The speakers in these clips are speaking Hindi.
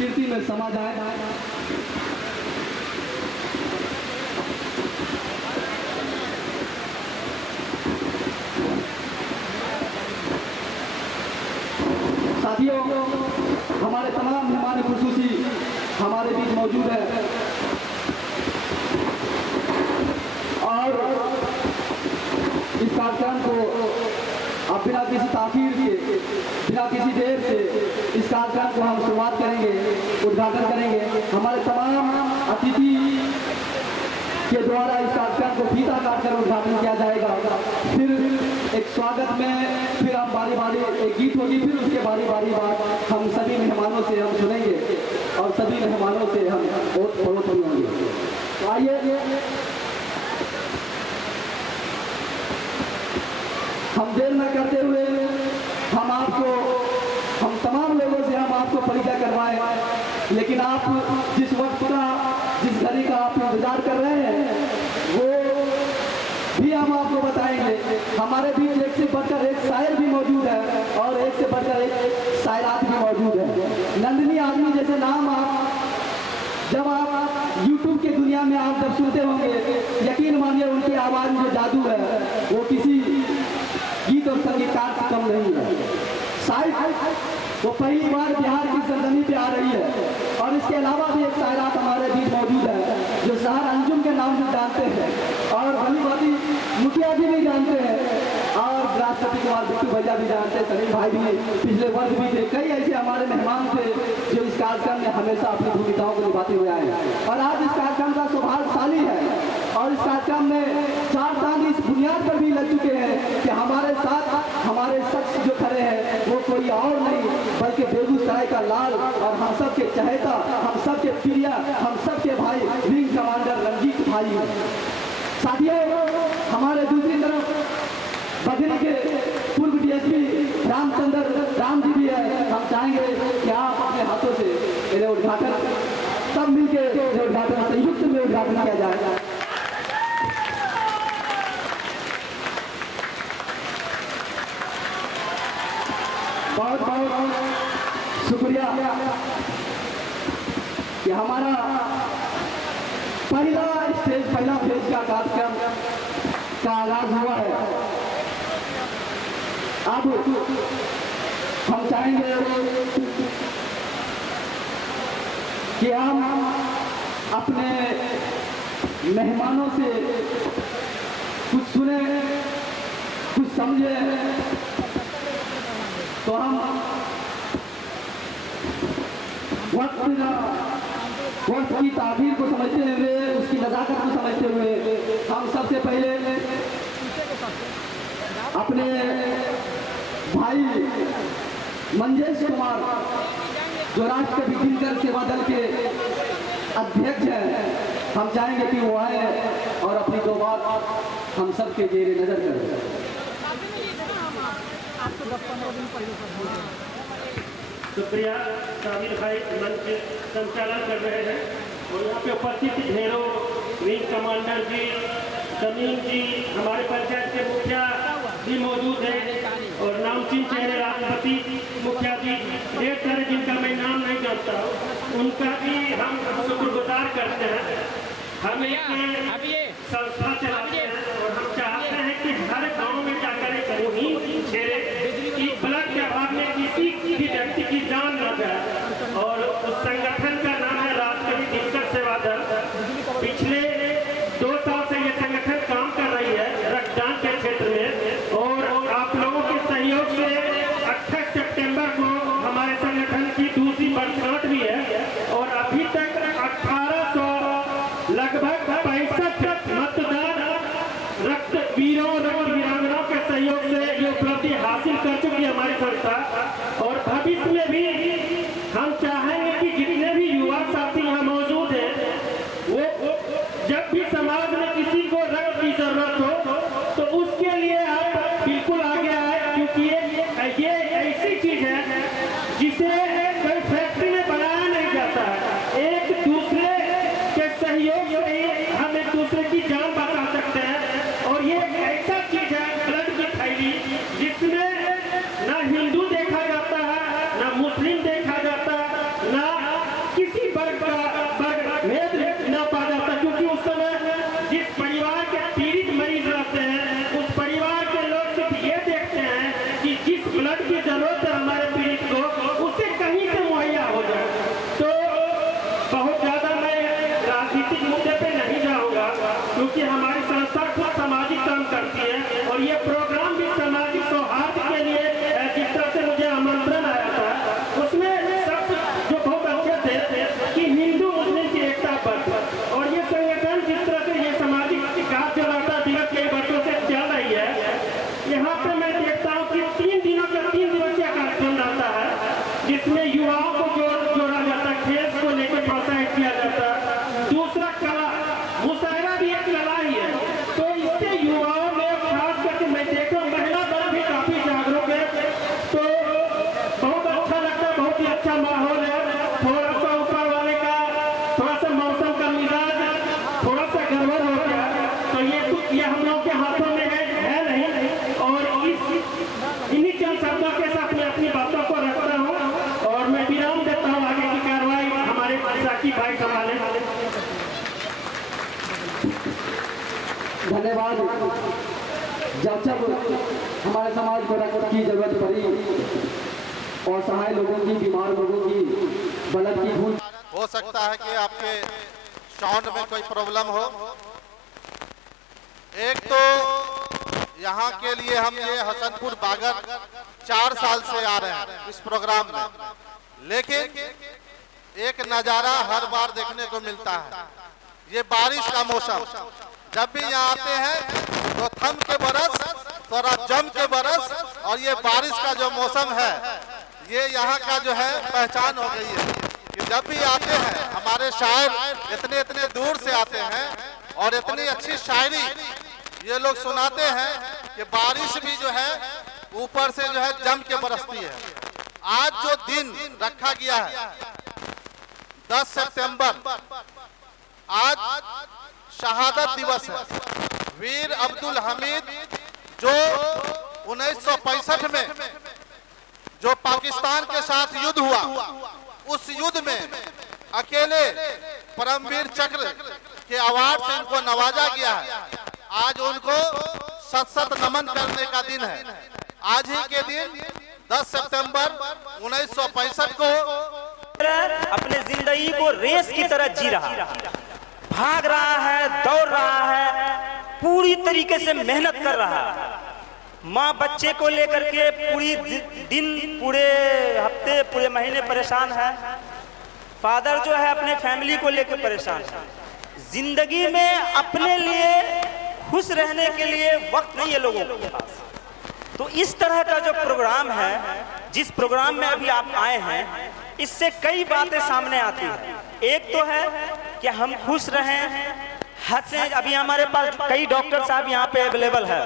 कीर्ति में समा जाए। साथियों, हमारे तमाम मेहमान खुसूसी हमारे बीच मौजूद है और इस कार्यक्रम को अब बिना किसी ताखीर के, बिना किसी देर से इस कार्यक्रम को हम शुरुआत करेंगे, उद्घाटन करेंगे। हमारे तमाम अतिथि के द्वारा इस कार्यक्रम को फीता काटकर उद्घाटन किया जाएगा। फिर एक स्वागत में फिर हम बारी बारी एक गीत होगी, फिर उसके बारी बारी बाद हम सभी मेहमानों से हम सुनेंगे और सभी मेहमानों से हम बहुत बढ़ोतरी होंगे। तो आइए हम देर न करते हुए हम तमाम लोगों से हम आपको परिचय करवाएं, लेकिन आप जिस वक्त का, जिस घड़ी का आप इंतजार कर रहे हैं वो भी हम आपको बताएंगे। हमारे बीच एक से बढ़कर एक शायर भी मौजूद है और एक से बढ़कर एक शायरात भी मौजूद है। नंदिनी आदमी जैसे नाम जब आप YouTube की दुनिया में आप जब सुनते होंगे, यकीन मानिए उनकी आवाज़ में जो जादू है वो किसी गीत और संगीतकार से कम नहीं है। शायद वो पहली बार बिहार की सरजमी पे आ रही है और इसके अलावा भी एक शायरात हमारे बीच मौजूद है जो शहर अंजुम के नाम से जानते हैं और भली भांति मुखिया जी भी जानते हैं और राष्ट्रपति कुमार बिट्टू भैया भी जानते हैं, सलीम भाई भी पिछले वर्ष भी थे। कई ऐसे हमारे मेहमान थे जो इस कार्यक्रम में हमेशा अपनी भूमिकाओं को निभाते हुए आए हैं और आज इस कार्यक्रम का सौभाग्यशाली है और इस कार्यक्रम में 4 साल इस बुनियाद पर भी लग चुके हैं कि हमारे साथ हमारे शख्स जो खड़े हैं वो कोई और नहीं बल्कि बेगूसराय का लाल और हम सब के चहेता, हम सब के प्रिय, हम सब के भाई विंग कमांडर रंजीत भाई। साथियों, हमारे दूसरी तरफ बघेरी के पूर्व DSP रामचंद्र राम जी भी है। हम चाहेंगे कि आप अपने हाथों से इन्हें उद्घाटन सब मिलकर उद्घाटन संयुक्त में उद्घाटन किया जाए। बहुत बहुत शुक्रिया कि हमारा पहला फेज का कार्यक्रम का आगाज हुआ है। अब हम चाहेंगे कि हम अपने मेहमानों से कुछ सुने, कुछ समझे, तो हम वक्त की ताबीर को समझते हुए, उसकी नज़ाकत को समझते हुए हम सबसे पहले अपने भाई मंजेश कुमार जो राष्ट्रपति दिनकर सेवा दल के अध्यक्ष हैं, हम चाहेंगे कि वो आए और अपनी 2 बात हम सबके जेरे नजर करें। शुक्रिया शामिल भाई मंच संचालन कर रहे हैं और यहाँ पे उपस्थित ढेरों विंग कमांडर जी, जमीन जी, हमारे पंचायत के मुखिया भी मौजूद है और नामचीन चेहरे राष्ट्रपति मुखिया जी, ढेर सारे जिनका मैं नाम नहीं जानता हूँ, उनका भी हम शुक्रगुजार करते हैं। हम एक संस्था चलाते हैं और हम चाहते हैं कि हर गांव में जाकर एक मुहिम छेड़े कि ब्लड के अभाव में किसी भी व्यक्ति की जान न जाए और उस संगठन का नाम है राष्ट्रपति दिनकर सेवा दल। पिछले 2 साल से ये संगठन काम कर रही है रक्तदान के क्षेत्र में और आप लोगों के सहयोग से 28 सितंबर को हमारे संगठन की दूसरी वर्षगांठ भी है और अभी तक 1800 लगभग 65 मतदान रक्त वीरों, रक्त वीरांगनाओं के सहयोग से ये उपलब्धि हासिल कर चुकी है हमारी संस्था और भविष्य में भी हम चाहेंगे कि जितने भी युवा साथी यहाँ मौजूद हैं वो जब भी समाज में किसी को रक्त की जरूरत हो तो उसके लिए आप बिल्कुल आगे आए, क्योंकि ये ऐसी चीज है जिसे कोई फैक्ट्री में बनाया नहीं जाता है। एक दूसरे के सहयोग से हम एक दूसरे की जान बचा सकते हैं और ये ऐसा चीज है ब्लड की थैली जिसमें ना हिंदू देखा जाता है, ना मुस्लिम देखा जाता, ना वर्ग भेद न पा जाता, क्योंकि उस समय जिस परिवार के पीड़ित मरीज रहते हैं उस परिवार के लोग सिर्फ ये देखते हैं कि जिस ब्लड की जरूरत है हमारे पीड़ित को उसे कहीं से मुहैया हो जाए। तो बहुत ज्यादा मैं राजनीतिक मुद्दे पे नहीं जाऊंगा, क्योंकि हमारी संस्था खुद सामाजिक काम करती है और ये प्रोग्राम भी सामाजिक सौहार्द के लिए जिस तरह से मुझे आमंत्रण आया था उसमें सब जो बहुत अच्छे थे कि हिंदू मुस्लिम की एकता पर, और ये संगठन जिस तरह से ये सामाजिक कार्य चलाता विगत कई वर्षों से चल रही है। यहाँ पे मैं देखता हूँ कि 3 दिनों का 3 दिवसीय कार्यक्रम रहता है जिसमें युवाओं को जोड़ा जाता है, खेल को लेकर प्रोत्साहित किया जाता है। दूसरा कला, मुशायरा भी एक कला ही है, तो इससे युवाओं में खास करके मैं देख रहा हूँ महिला वर्ग भी काफी जागरूक है, तो बहुत अच्छा लगता है, बहुत ही अच्छा माहौल है। थोड़ा सा ऊपर वाले का थोड़ा सा मौसम का मिजाज थोड़ा सा गड़बड़ हो गया, तो ये हम लोग के हाथों में है नहीं, और इन्हीं चंद शब्दों के साथ मैं अपनी बातों को रखता हूँ और मैं विराम देता हूँ। आगे की कार्रवाई हमारे साथी भाई संभाले। धन्यवाद। जब हमारे समाज को रक्त की जरूरत पड़ी और सहाय लोगों की, बीमार लोगों की ब्लड की भूल, हो सकता है कि आपके साउंड में कोई प्रॉब्लम हो। एक तो यहाँ के लिए हम ये हसनपुर बागर 4 साल से आ रहे हैं इस प्रोग्राम में, लेकिन एक नज़ारा हर बार देखने को मिलता है। ये बारिश का मौसम, जब भी यहाँ आते हैं तो थम के बरस, थोड़ा जम के बरस, और ये बारिश का जो मौसम है ये यहाँ का जो है पहचान हो गई है कि जब भी आते हैं हमारे शायर इतने दूर से आते हैं और इतनी अच्छी शायरी ये लोग सुनाते हैं कि बारिश भी जो है ऊपर से जो है जम के बरसती है। आज जो दिन रखा गया है 10 सितंबर, आज शहादत दिवस है। वीर अब्दुल हमीद जो 1965 में जो पाकिस्तान के साथ युद्ध हुआ, उस युद्ध में अकेले परमवीर चक्र के अवार्ड से इनको नवाजा गया है। आज उनको सत नमन करने का दिन है। आज ही के दिन 10 सितंबर 1965 को अपने जिंदगी को रेस की तरह जी रहा, भाग रहा है, दौड़ रहा है, पूरी तरीके से मेहनत कर रहा है। माँ बच्चे को लेकर के पूरी दिन, पूरे हफ्ते, पूरे महीने परेशान है। फादर जो है अपने फैमिली को लेकर परेशान है। जिंदगी में अपने लिए खुश रहने के लिए वक्त नहीं है लोगों के पास। तो इस तरह का जो प्रोग्राम है, जिस प्रोग्राम में अभी आप आए हैं, इससे कई बातें सामने आती हैं। एक तो है कि हम खुश रहें, हंसें। अभी हमारे पास कई डॉक्टर साहब यहाँ पे अवेलेबल है।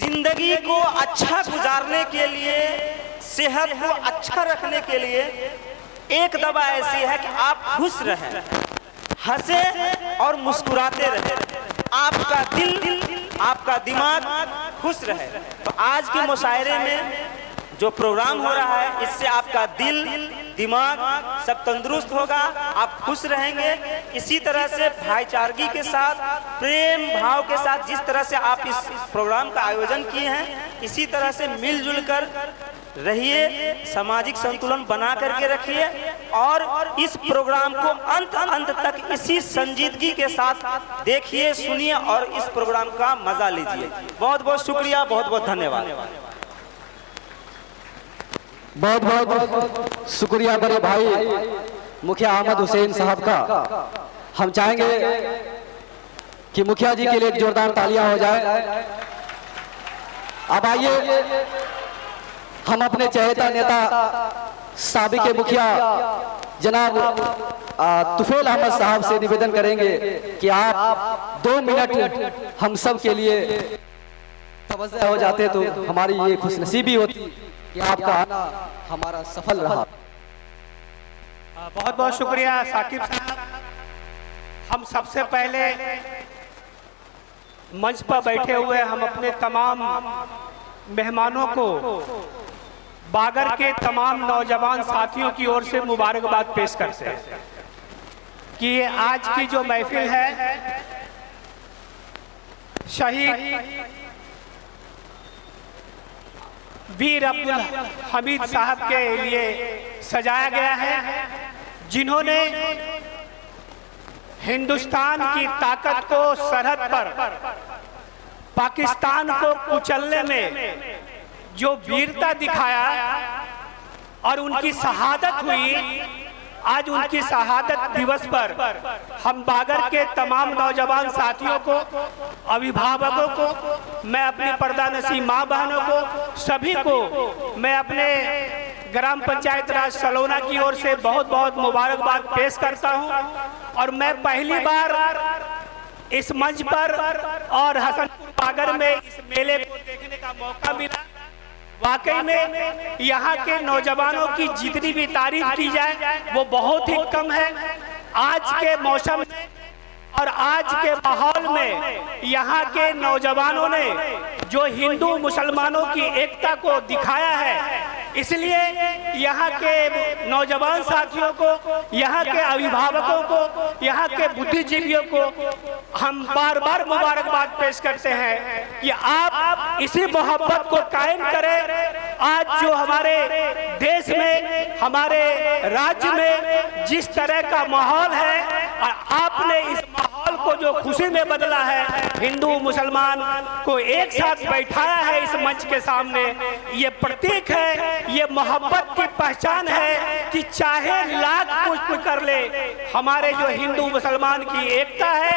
जिंदगी को अच्छा गुजारने के लिए, सेहत को अच्छा रखने के लिए एक दवा ऐसी है कि आप खुश रहें, हंसें और मुस्कुराते रहें। आपका दिल, आपका दिमाग खुश रहे। तो आज के मुशायरे में जो प्रोग्राम हो रहा है, इससे आपका दिल, दिमाग सब तंदुरुस्त होगा, आप खुश रहेंगे। इसी तरह से भाईचारगी के साथ, प्रेम भाव के साथ जिस तरह से आप इस प्रोग्राम का आयोजन किए हैं, इसी तरह से मिलजुल कर रहिए, सामाजिक संतुलन बना करके रखिए और इस प्रोग्राम को अंत तक इसी संजीदगी के साथ देखिए, सुनिए और इस प्रोग्राम का मजा लीजिए। बहुत बहुत शुक्रिया, बहुत बहुत धन्यवाद। बहुत बहुत शुक्रिया बड़े भाई मुखिया अहमद हुसैन साहब का। हम चाहेंगे कि मुखिया जी के लिए एक जोरदार तालियां हो जाए। अब आइए हम अपने चहेता नेता साबिक़ मुखिया जनाब तुफैल अहमद साहब से निवेदन करेंगे कि आप 2 मिनट हम सब के लिए तवज्जो हो जाते तो हमारी ये खुशनसीबी होती कि आपका आना हमारा सफल रहा। बहुत बहुत शुक्रिया साकिब साहब। हम सबसे पहले मंच पर बैठे हुए हम अपने तमाम मेहमानों को बागर के तमाम नौजवान साथियों की ओर से मुबारकबाद पेश करते हैं कि ये आज की जो महफिल है शहीद वीर अब्दुल हमीद साहब के लिए सजाया गया है, जिन्होंने हिंदुस्तान की ताकत को सरहद पर पाकिस्तान को कुचलने में जो वीरता दिखाया और उनकी शहादत हुई। आज उनकी शहादत दिवस पर हम बागर के तमाम नौजवान साथियों को, अभिभावकों को, मैं अपनी पर्दानशी माँ बहनों को, सभी को मैं अपने ग्राम पंचायत राज सलोना की ओर से बहुत बहुत मुबारकबाद पेश करता हूँ। और मैं पहली बार इस मंच पर और हसनपुर बागर में इस मेले को देखने का मौका मिला। वाकई में यहाँ के नौजवानों की जितनी भी तारीफ की जाए वो बहुत ही कम है। आज के मौसम में और आज के माहौल में यहाँ के नौजवानों ने जो हिंदू मुसलमानों की एकता को दिखाया है, इसलिए यहाँ के नौजवान साथियों को, यहाँ के अभिभावकों को, यहाँ के बुद्धिजीवियों को हम बार बार मुबारकबाद पेश करते हैं कि आप इसी मोहब्बत को कायम करें। आज जो हमारे देश में, हमारे राज्य में जिस तरह का माहौल है, आपने इस माहौल को जो खुशी में बदला है, हिंदू मुसलमान को एक साथ बैठाया है इस मंच के सामने, ये प्रतीक है, ये मोहब्बत की पहचान है कि चाहे लाख कुछ कर ले, हमारे जो हिंदू मुसलमान की एकता है,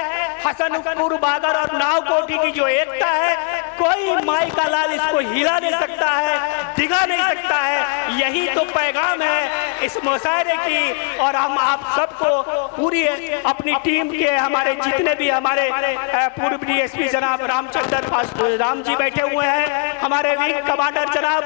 हसनपुर बागर और नावकोठी की जो एकता है, कोई माई का लाल इसको हिला नहीं सकता है, दिगा नहीं सकता है। यही तो पैगाम है इस मुशायरे की। और हम आप सबको पूरी अपनी टीम के, हमारे जितने भी हमारे पूर्व डीएसपी जनाब रामचंद्र राम जी बैठे हुए हैं, हमारे विंग कमांडर जनाब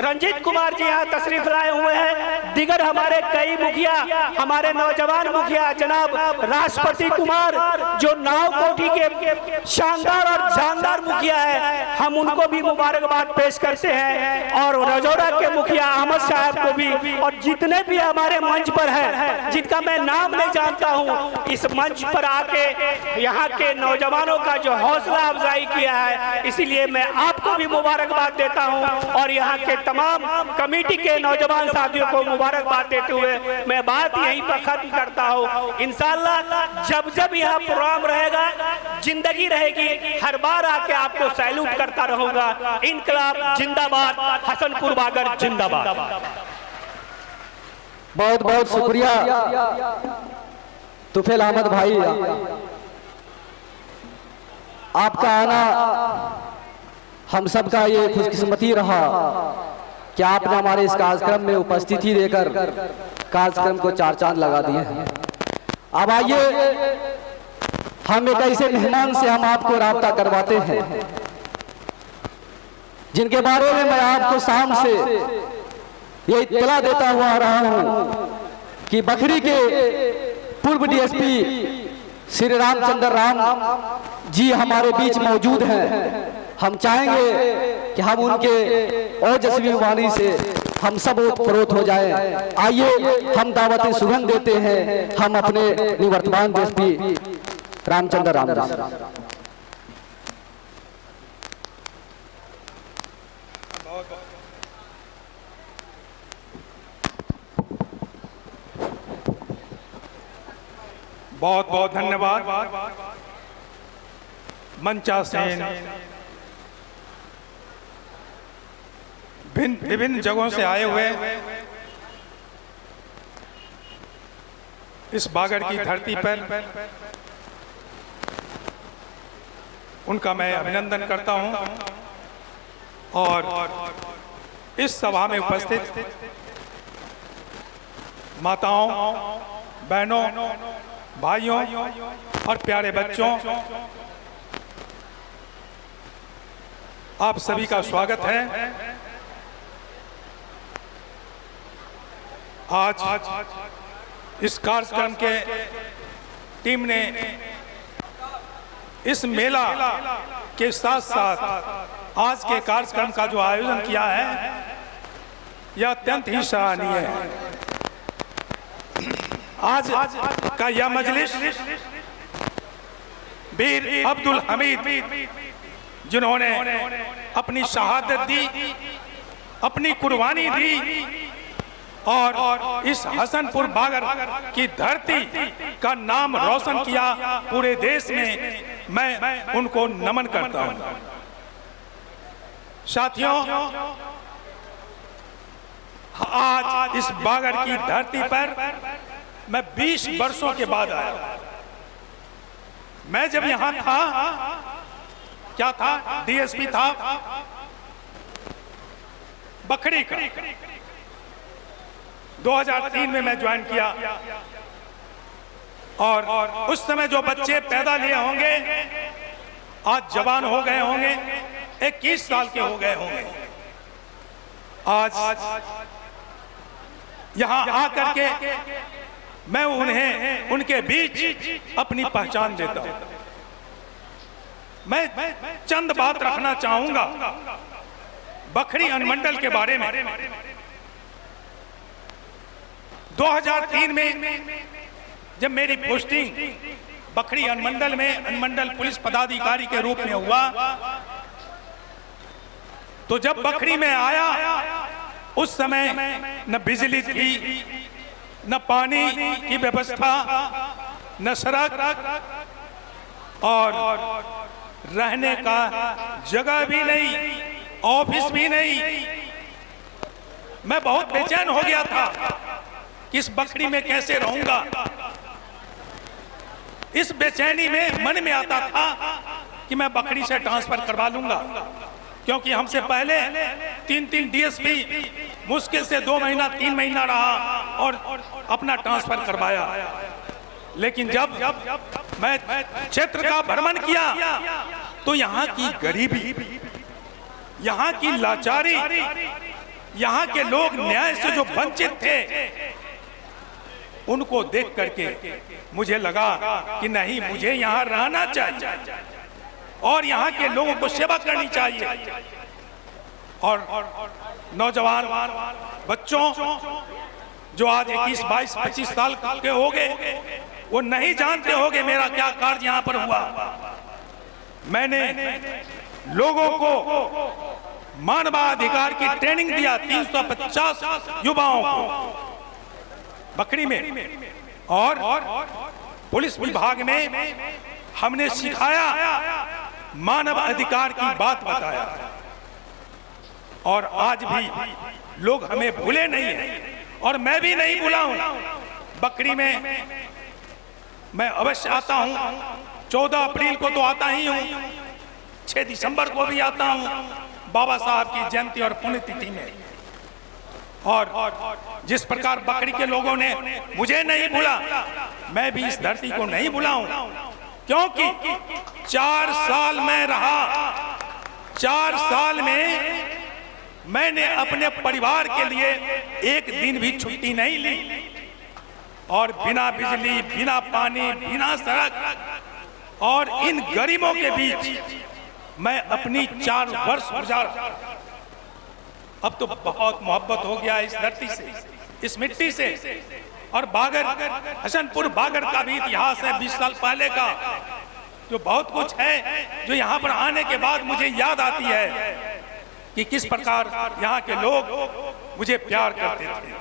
रंजीत कुमार जी यहाँ तशरीफ लाए हुए हैं, दिगर हमारे कई मुखिया, हमारे नौजवान मुखिया जनाब राष्ट्रपति कुमार जो नावकोठी के शानदार और जानदार मुखिया है, हम उनको भी मुबारकबाद पेश करते हैं। और रजौरा के मुखिया अहमद साहब को भी, और जितने भी हमारे मंच पर हैं जिनका मैं नाम नहीं जानता हूँ, इस मंच पर आके यहाँ के नौजवानों का जो हौसला अफजाई किया है, इसीलिए मैं आपको भी मुबारकबाद देता हूँ और यहाँ के तमाम कमेटी के नौजवान साथियों को मुबारकबाद देते हुए मैं बात यहीं पर खत्म करता हूँ। इंशाअल्लाह जब जब यहाँ प्रोग्राम रहेगा, जिंदगी रहेगी, हर बार आके आपको सैल्यूट करता रहूंगा। इनकलाब जिंदाबाद, हसनपुर बागर जिंदाबाद। बहुत बहुत शुक्रिया तुफैल अहमद भाई, आपका आना हम सब का ये खुशकिस्मती रहा कि आपने हमारे इस कार्यक्रम में उपस्थिति देकर कार्यक्रम को चार चांद लगा दिए। अब आइए हम एक ऐसे मेहमान से हम आपको राब्ता करवाते हैं जिनके बारे में मैं आपको शाम से ये इत्तला देता हुआ आ रहा हूं कि बखरी के पूर्व डीएसपी श्री रामचंद्र राम जी हमारे बीच मौजूद हैं। हम चाहेंगे कि हम उनके ओजस्वी वाणी से हम सब ओतप्रोत हो जाएं। आइए हम दावतें सुगंध देते हैं हम अपने निवर्तमान डीएसपी रामचंद्र राम जी। बहुत बहुत धन्यवाद मंचासीन विभिन्न जगहों से आए हुए इस बागर की धरती पर उनका मैं अभिनंदन करता हूं और इस सभा में उपस्थित माताओं, बहनों, भाइयों और प्यारे बच्चों, आप सभी का स्वागत है। आज इस कार्यक्रम के टीम ने इस मेला के साथ साथ आज के कार्यक्रम का जो आयोजन किया है, यह अत्यंत ही सराहनीय है। आज का यह मजलिस वीर अब्दुल हमीद जिन्होंने अपनी शहादत दी, अपनी कुर्बानी दी और इस हसनपुर बागर की धरती का नाम रोशन किया पूरे देश में, मैं उनको नमन करता हूं। साथियों, आज इस बागर की धरती पर मैं 20 वर्षों के बाद आया। मैं जब यहां था, क्या था, डीएसपी था बखरी का। 2003 में मैं ज्वाइन किया और उस समय जो बच्चे पैदा लिए होंगे आज जवान हो गए होंगे, 21 साल के हो गए होंगे। आज यहां आकर के मैं उन्हें उनके बीच अपनी पहचान देता हूं। मैं चंद बात रखना चाहूंगा बखरी अनुमंडल के बारे में। 2003 में जब मेरी पोस्टिंग बखरी अनुमंडल में अनुमंडल पुलिस पदाधिकारी के रूप में हुआ, तो जब बखरी में आया उस समय न बिजली थी, न पानी की व्यवस्था, न सड़क और रहने का जगह भी नहीं, ऑफिस भी नहीं। मैं बहुत बेचैन हो गया था कि इस बखरी में कैसे रहूंगा। इस बेचैनी में मन में आता था कि मैं बखरी से ट्रांसफर करवा लूंगा, क्योंकि हमसे पहले 3 डीएसपी मुश्किल से 2 महीना 3 महीना रहा और अपना ट्रांसफर करवाया। लेकिन जब मैं क्षेत्र का भ्रमण किया तो यहाँ की गरीबी, यहाँ की लाचारी, यहाँ के लोग न्याय से जो वंचित थे, उनको देख करके मुझे लगा कि नहीं, मुझे यहाँ रहना चाहिए और यहाँ के लोगों को सेवा करनी चाहिए। और नौजवान बच्चों जो आज 21, 22, 25 साल के हो गए, वो नहीं जानते होंगे मेरा क्या कार्य यहाँ पर हुआ। मैंने लोगों को मानवाधिकार की ट्रेनिंग दिया 350 युवाओं को बखरी में, और पुलिस विभाग में हमने सिखाया, मानव अधिकार की बात बताया। और आज भी लोग हमें भूले नहीं हैं और मैं भी नहीं भूला हूं। बखरी में मैं अवश्य आता हूं, 14 अप्रैल को तो आता ही हूं, 6 दिसंबर को भी आता हूं, बाबा साहब की जयंती और पुण्यतिथि में। और जिस प्रकार बखरी के लोगों ने मुझे नहीं भूला, मैं भी इस धरती को नहीं भुलाऊं, क्योंकि 4 साल में रहा। 4 साल में मैंने अपने परिवार के लिए एक दिन भी छुट्टी नहीं ली, और बिना बिजली, बिना पानी, बिना सड़क और इन गरीबों के बीच मैं अपनी 4 वर्ष गुजारा। अब तो बहुत मोहब्बत हो गया इस धरती से, इस मिट्टी से। और बागर, हसनपुर बागर का भी इतिहास है 20 साल पहले का, जो बहुत कुछ है जो यहाँ पर आने के बाद मुझे याद आती है कि किस प्रकार यहाँ के लोग मुझे प्यार करते थे,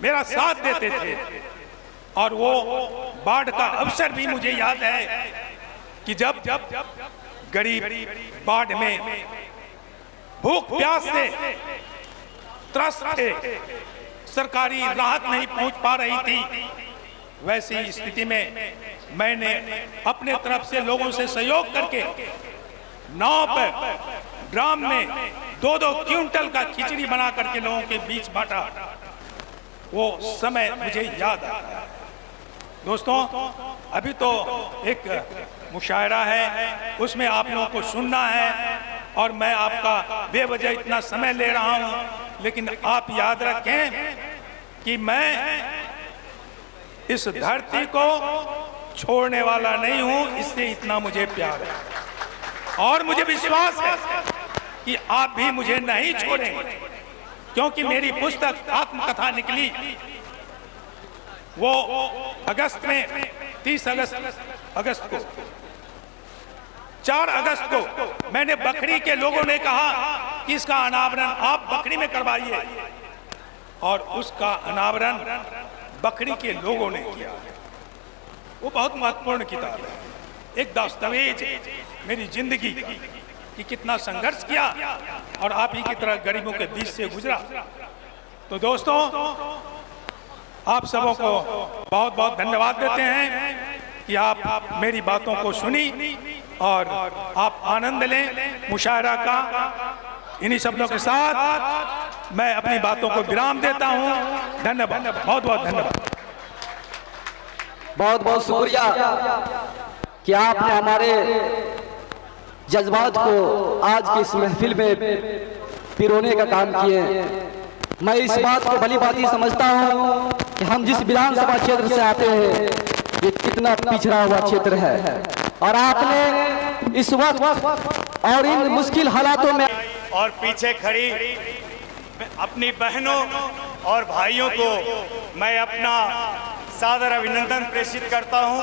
मेरा साथ देते थे। और वो बाढ़ का अवसर भी मुझे याद है कि जब गरीब बाढ़ में भूख प्यास से त्रस्त थे, सरकारी राहत नहीं पहुंच पा रही थी, वैसी स्थिति में मैंने अपने तरफ से लोगों से सहयोग करके नाव पर ड्राम में 2-2 क्विंटल का खिचड़ी बना करके लोगों के बीच बांटा। वो समय मुझे याद आता है। दोस्तों, अभी तो एक मुशायरा है, उसमें आप लोगों को सुनना है और मैं आपका बेवजह इतना समय ले रहा हूं, लेकिन आप याद रखें कि मैं इस धरती को छोड़ने वाला नहीं हूं, इससे इतना मुझे प्यार है और मुझे विश्वास है कि आप भी मुझे नहीं छोड़ेंगे, क्योंकि मेरी पुस्तक आत्मकथा निकली वो अगस्त में 30 अगस्त को 4 अगस्त को मैंने बखरी के लोगों ने कहा कि इसका अनावरण आप बखरी में करवाइए, और उसका अनावरण बखरी के लोगों ने किया। वो बहुत महत्वपूर्ण किताब है, एक दस्तावेज मेरी जिंदगी कि कितना संघर्ष किया और आप ही की तरह गरीबों के बीच से गुजरा। तो दोस्तों, आप सबों को बहुत बहुत धन्यवाद देते हैं कि आप मेरी बातों को सुनी और आप आनंद लें मुशायरा का। इन्हीं शब्दों के साथ मैं अपनी बातों को विराम देता हूं। धन्यवाद, बहुत बहुत धन्यवाद। बहुत बहुत शुक्रिया कि आपने हमारे जज्बात को आज की इस महफिल में पिरोने का काम किए। मैं इस बात को भली भांति समझता हूँ कि हम जिस विधानसभा क्षेत्र से आते हैं ये कितना पिछड़ा हुआ क्षेत्र है, और आपने इस वक्त और इन मुश्किल हालातों में और पीछे खड़ी अपनी बहनों और भाइयों को मैं अपना सादर अभिनंदन प्रेषित करता हूं।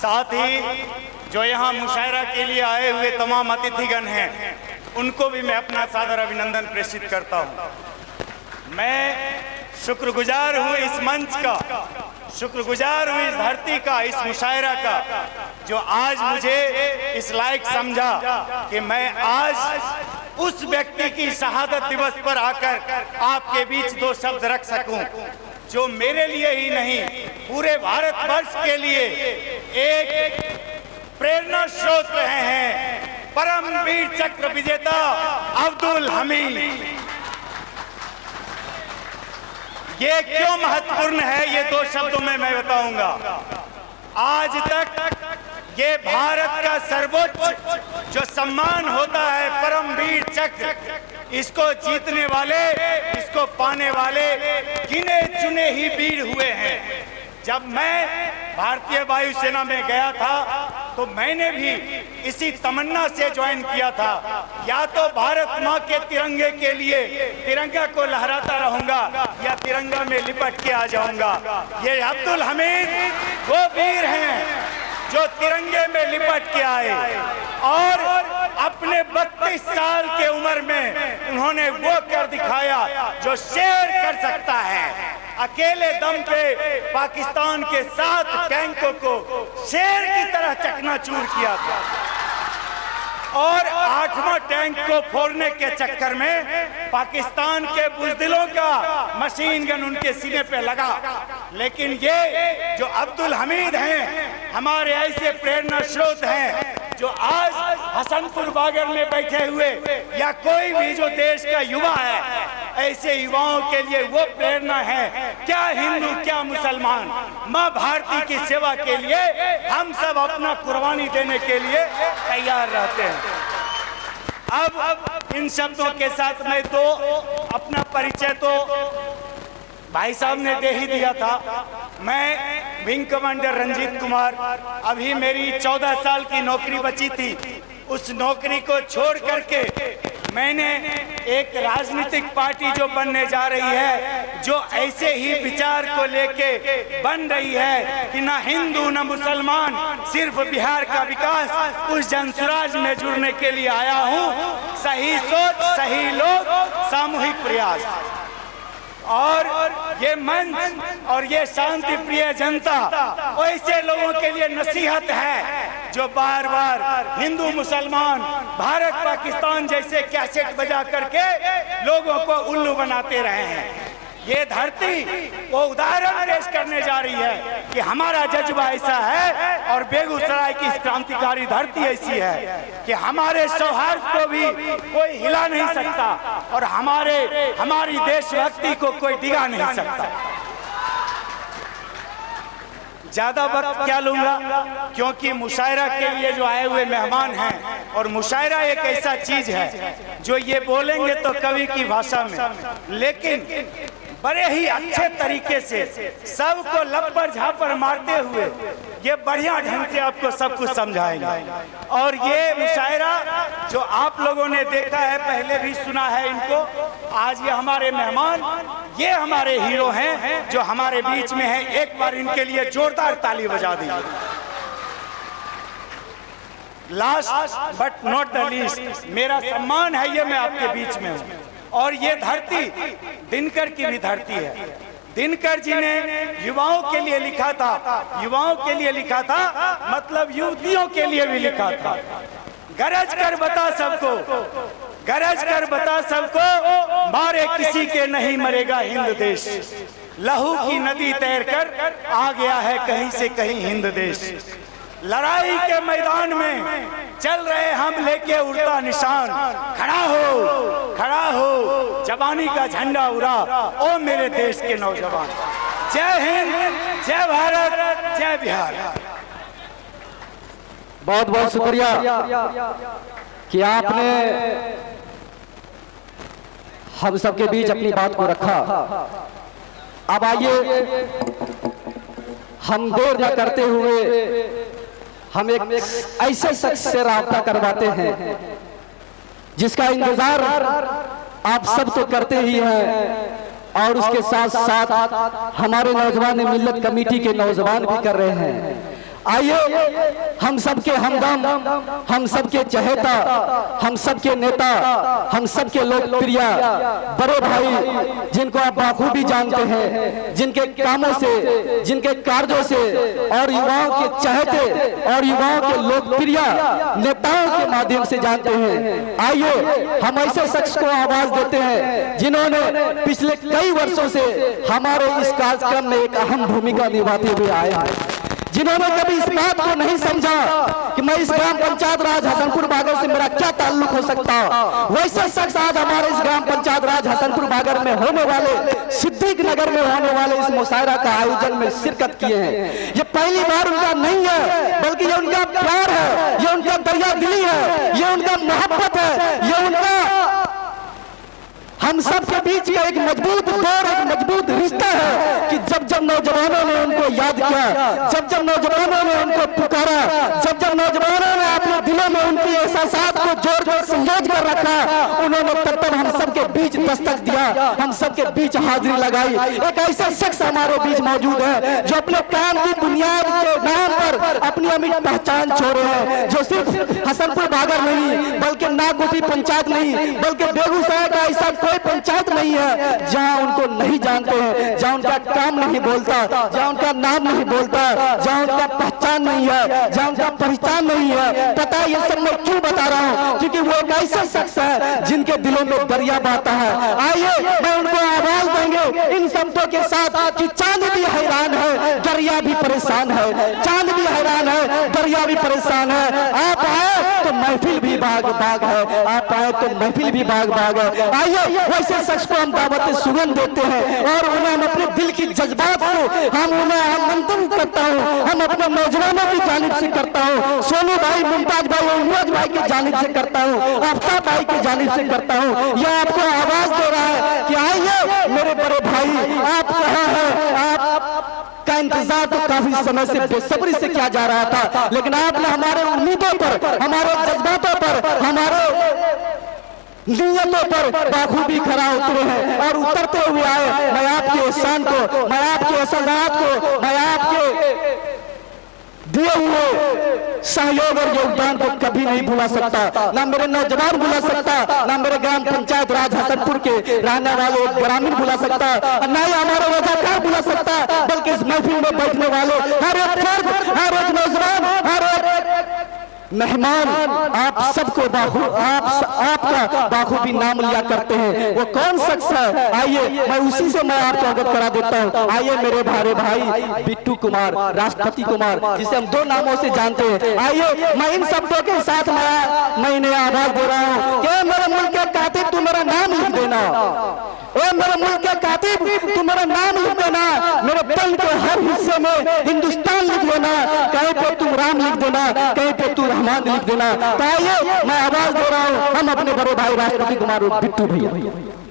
साथ ही जो यहाँ मुशायरा के लिए आए हुए तमाम अतिथिगण हैं उनको भी मैं अपना सादर अभिनंदन प्रेषित करता हूं। मैं शुक्रगुजार हूँ इस मंच का, शुक्रगुजार हूँ इस धरती का, इस मुशायरा का, जो आज मुझे इस लायक समझा कि मैं आज उस व्यक्ति की शहादत दिवस पर आकर आपके बीच 2 शब्द रख सकूं, जो मेरे लिए ही नहीं पूरे भारतवर्ष के लिए एक प्रेरणा स्रोत रहे हैं। परमवीर चक्र विजेता अब्दुल हमीद। ये क्यों महत्वपूर्ण है, ये 2 शब्दों में मैं बताऊंगा। आज तक ये भारत का सर्वोच्च जो सम्मान होता है परमवीर चक्र, इसको जीतने वाले, इसको पाने वाले गिने चुने ही वीर हुए हैं। जब मैं भारतीय वायुसेना में गया था तो मैंने भी इसी तमन्ना से ज्वाइन किया था, या तो भारत माँ के तिरंगे के लिए तिरंगा को लहराता रहूंगा या तिरंगा में लिपट के आ जाऊंगा। ये अब्दुल हमीद वो वीर हैं जो तिरंगे में लिपट के आए और अपने 32 साल के उम्र में उन्होंने वो कर दिखाया जो शेर कर सकता है। अकेले दम पे पाकिस्तान के 7 टैंकों को शेर की तरह चकनाचूर किया था, और 8वां टैंक को फोड़ने के चक्कर में पाकिस्तान के बुज़दिलों का मशीन गन उनके सीने पे लगा। लेकिन ये जो अब्दुल हमीद हैं, हमारे ऐसे प्रेरणा स्रोत हैं जो आज हसनपुर बागर में बैठे हुए या कोई भी जो देश का युवा है, ऐसे युवाओं के लिए वो प्रेरणा है। क्या हिंदू क्या मुसलमान, माँ भारती की सेवा के लिए हम सब अपना कुर्बानी देने के लिए तैयार रहते हैं। अब इन शब्दों के साथ मैं तो अपना परिचय तो भाई साहब ने दे ही दिया था। मैं विंग कमांडर रंजीत कुमार, अभी मेरी 14 साल की नौकरी बची थी। उस नौकरी को छोड़ करके मैंने एक राजनीतिक पार्टी जो बनने जा रही है, जो ऐसे ही विचार को लेके बन रही है कि ना हिंदू ना मुसलमान, सिर्फ बिहार का विकास, उस जनसुराज में जुड़ने के लिए आया हूँ। सही सोच, सही लोग, सामूहिक प्रयास। और ये मंच और ये शांति प्रिय जनता ऐसे लोगों के लिए नसीहत है जो बार बार हिंदू मुसलमान, भारत पाकिस्तान जैसे कैसेट बजा करके लोगों को उल्लू बनाते रहे हैं। ये धरती वो उदाहरण पेश करने जा रही है कि हमारा जज्बा ऐसा है, और बेगूसराय की क्रांतिकारी धरती ऐसी है कि हमारे सौहार्द को भी कोई हिला नहीं सकता और हमारी देशभक्ति को कोई डिगा नहीं सकता। ज्यादा वक्त क्या लूंगा, क्योंकि मुशायरा के लिए जो आए हुए मेहमान हैं, और मुशायरा एक ऐसा चीज है जो ये बोलेंगे तो कवि की भाषा में, लेकिन बड़े ही अच्छे तरीके से सबको लप्पर झापर मारते हुए ये बढ़िया ढंग से आपको सब कुछ समझाएंगे। और ये मुशायरा जो आप लोगों ने देखा है, पहले भी सुना है इनको, आज ये हमारे मेहमान, ये हमारे हीरो हैं जो हमारे बीच में हैं। एक बार इनके लिए जोरदार ताली बजा दीजिए। Last but not the least, मेरा सम्मान है ये मैं आपके बीच में हूँ। और ये धरती दिनकर की भी धरती है। दिनकर जी ने युवाओं के लिए लिखा था, युवाओं के लिए लिखा था मतलब युवतियों के लिए भी लिखा था। गरज कर बता सबको, गरज कर बता सबको, मारे किसी के नहीं मरेगा हिंद देश। लहू की नदी तैर कर आ गया है कहीं से कहीं हिंद देश। लड़ाई के मैदान में चल रहे हम लेके उड़ता निशान। खड़ा हो, खड़ा हो, जवानी का झंडा उड़ा ओ मेरे देश के नौजवान। जय हिंद, जय भारत, जय बिहार। बहुत बहुत शुक्रिया कि आपने हम सबके बीच अपनी बात को रखा। अब आइए हम देर न करते हुए हम एक ऐसे शख्स से राब्ता करवाते हैं जिसका इंतजार आप सब तो करते ही हैं और उसके साथ साथ हमारे नौजवान मिल्लत कमेटी के नौजवान भी कर रहे हैं। आइए हम सबके हमदम, हम सबके चहेता, हम सबके नेता, हम सबके लोकप्रिय बड़े भाई जिनको आप बाखूबी जानते हैं, जिनके कामों से, जिनके कार्यों से और युवाओं के चहेते और युवाओं के लोकप्रिय नेताओं के माध्यम से जानते हैं। आइए हम ऐसे शख्स को आवाज देते हैं जिन्होंने पिछले कई वर्षों से हमारे इस कार्यक्रम में एक अहम भूमिका निभाते हुए आए हैं, जिन्होंने कभी इस बात को नहीं समझा कि मैं इस ग्राम पंचायत राज हसनपुर बागर से मेरा क्या ताल्लुक हो सकता। वैसे शख्स आज हमारे इस ग्राम पंचायत राज हसनपुर बागर में होने वाले, सिद्दीक नगर में होने वाले इस मुशायरा का आयोजन में शिरकत किए हैं। ये पहली बार उनका नहीं है, बल्कि ये उनका प्यार है, ये उनका दरिया दिली है, ये उनका मोहब्बत है, ये उनका हम सब के बीच का एक मजबूत दौर, एक मजबूत रिश्ता है कि जब जब नौजवानों ने उनको याद किया, जब जब नौजवानों ने उनको पुकारा, जब जब नौजवानों ने अपने दिलों में उनकी एहसासात को जोड़ कर संजोज कर रखा, उन्होंने तब तब हम सब के बीच दस्तक दिया, हम सब के बीच हाजिरी लगाई। एक ऐसा शख्स हमारे बीच मौजूद है जो अपने काम की बुनियाद के नाम पर अपनी अमिट पहचान छोड़े हैं, जो सिर्फ हसनपुर बागर नहीं बल्कि नागोपी पंचायत नहीं बल्कि बेगूसराय का ऐसा कोई पंचायत नहीं है जहां उनको नहीं जानते हैं, जहां उनका काम नहीं बोलता, जहां उनका नाम नहीं बोलता, जहां उनका पहचान नहीं है, जहां उनका पहचान नहीं है। पता ये सब मैं क्यों बता रहा हूं, क्योंकि वो एक ऐसा शख्स है जिनके दिलों में दरिया बहता है। आइए मैं उनको आवाज देंगे इन शब्दों के साथ कि चांद भी हैरान है, दरिया भी परेशान है, चांद भी हैरान है, दरिया भी परेशान है। आप आए तो महफिल भी बाग बाग है, आप आए तो महफिल भी बाग बाग है। आइए वैसे शख्स को हम दावत सुगंध देते हैं और उन्हें हम अपने दिल की जज्बात को हम उन्हें आमंत्रण करता हूँ, हम अपने नौजवानों की जानिब से करता हूँ, सोनू भाई, मुमताज भाई और नीरज भाई की जानिब से करता हूँ, आफ्ताब भाई की जानिब से करता हूँ। यह आपको आवाज दे रहा है कि आइए मेरे बड़े भाई, आप कहाँ हैं। आप का इंतजार तो काफी समय से बेसब्री से किया जा रहा था, लेकिन आपने हमारे उम्मीदों पर, हमारे जज्बातों पर, हमारे नियतों पर बाखूबी खरा उतरे हैं और उतरते हुए आए। मैं आपके एहसान को, मैं आपके असरात को, मैं आपके दिए हुए सहयोग और योगदान को कभी नहीं भुला सकता, ना मेरे नौजवान भुला सकता, ना मेरे ग्राम पंचायत राज हसनपुर के रहने वाले ग्रामीण भुला सकता, ना ही हमारे रजाकार भुला सकता, बल्कि इस महफिल में बैठने वाले हर एक फर्द, हर एक नौजवान, हर एक मेहमान, आप सबको आपका बाखूबी नाम लिया करते हैं। वो कौन शख्स है, आइए मैं उसी से मैं आपको अवगत करा देता हूँ। आइए मेरे भारे भाई बिट्टू कुमार, राष्ट्रपति कुमार, जिसे हम दो नामों से जानते हैं। आइए मैं इन शब्दों के साथ मैं इन्हें आवाज दे रहा हूँ कि मेरे मुल्क के कातिब तू मेरा नाम लिख देना, ए मेरे मुल्क के कातिब तू मेरा नाम लिख देना, मेरे तन के हर हिस्से में हिंदुस्तान लिख देना, कहीं पे तुम राम लिख देना, कहीं पे तू रहमान लिख देना। तो आइए मैं आवाज दे रहा हूँ हम अपने बड़े भाई राष्ट्रपति कुमार बिट्टू भैया।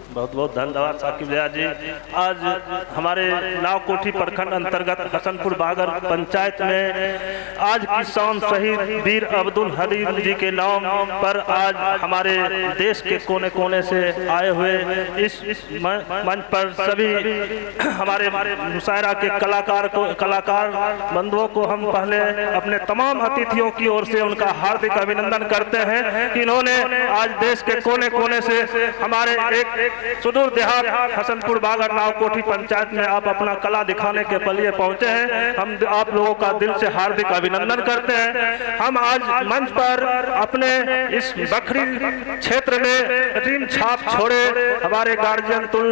बहुत बहुत धन्यवाद साकिब भैया जी। आज हमारे नावकोठी प्रखंड अंतर्गत हसनपुर बागर पंचायत में आज किसान शहीद वीर अब्दुल हलीम जी के नाम पर आज हमारे देश के कोने कोने से आए हुए इस मंच पर सभी हमारे मुशायरा के कलाकार बंधुओं को हम पहले अपने तमाम अतिथियों की ओर से उनका हार्दिक अभिनंदन करते हैं कि इन्होंने आज देश के कोने कोने से हमारे एक सुदूर देहात हसनपुर बागर नावकोठी पंचायत में आप अपना कला दिखाने के लिए पहुंचे हैं। हम आप लोगों का दिल से हार्दिक अभिनंदन करते हैं। हम आज मंच पर अपने इस बखरी क्षेत्र में टीम छाप छोड़े हमारे गार्जियन तुल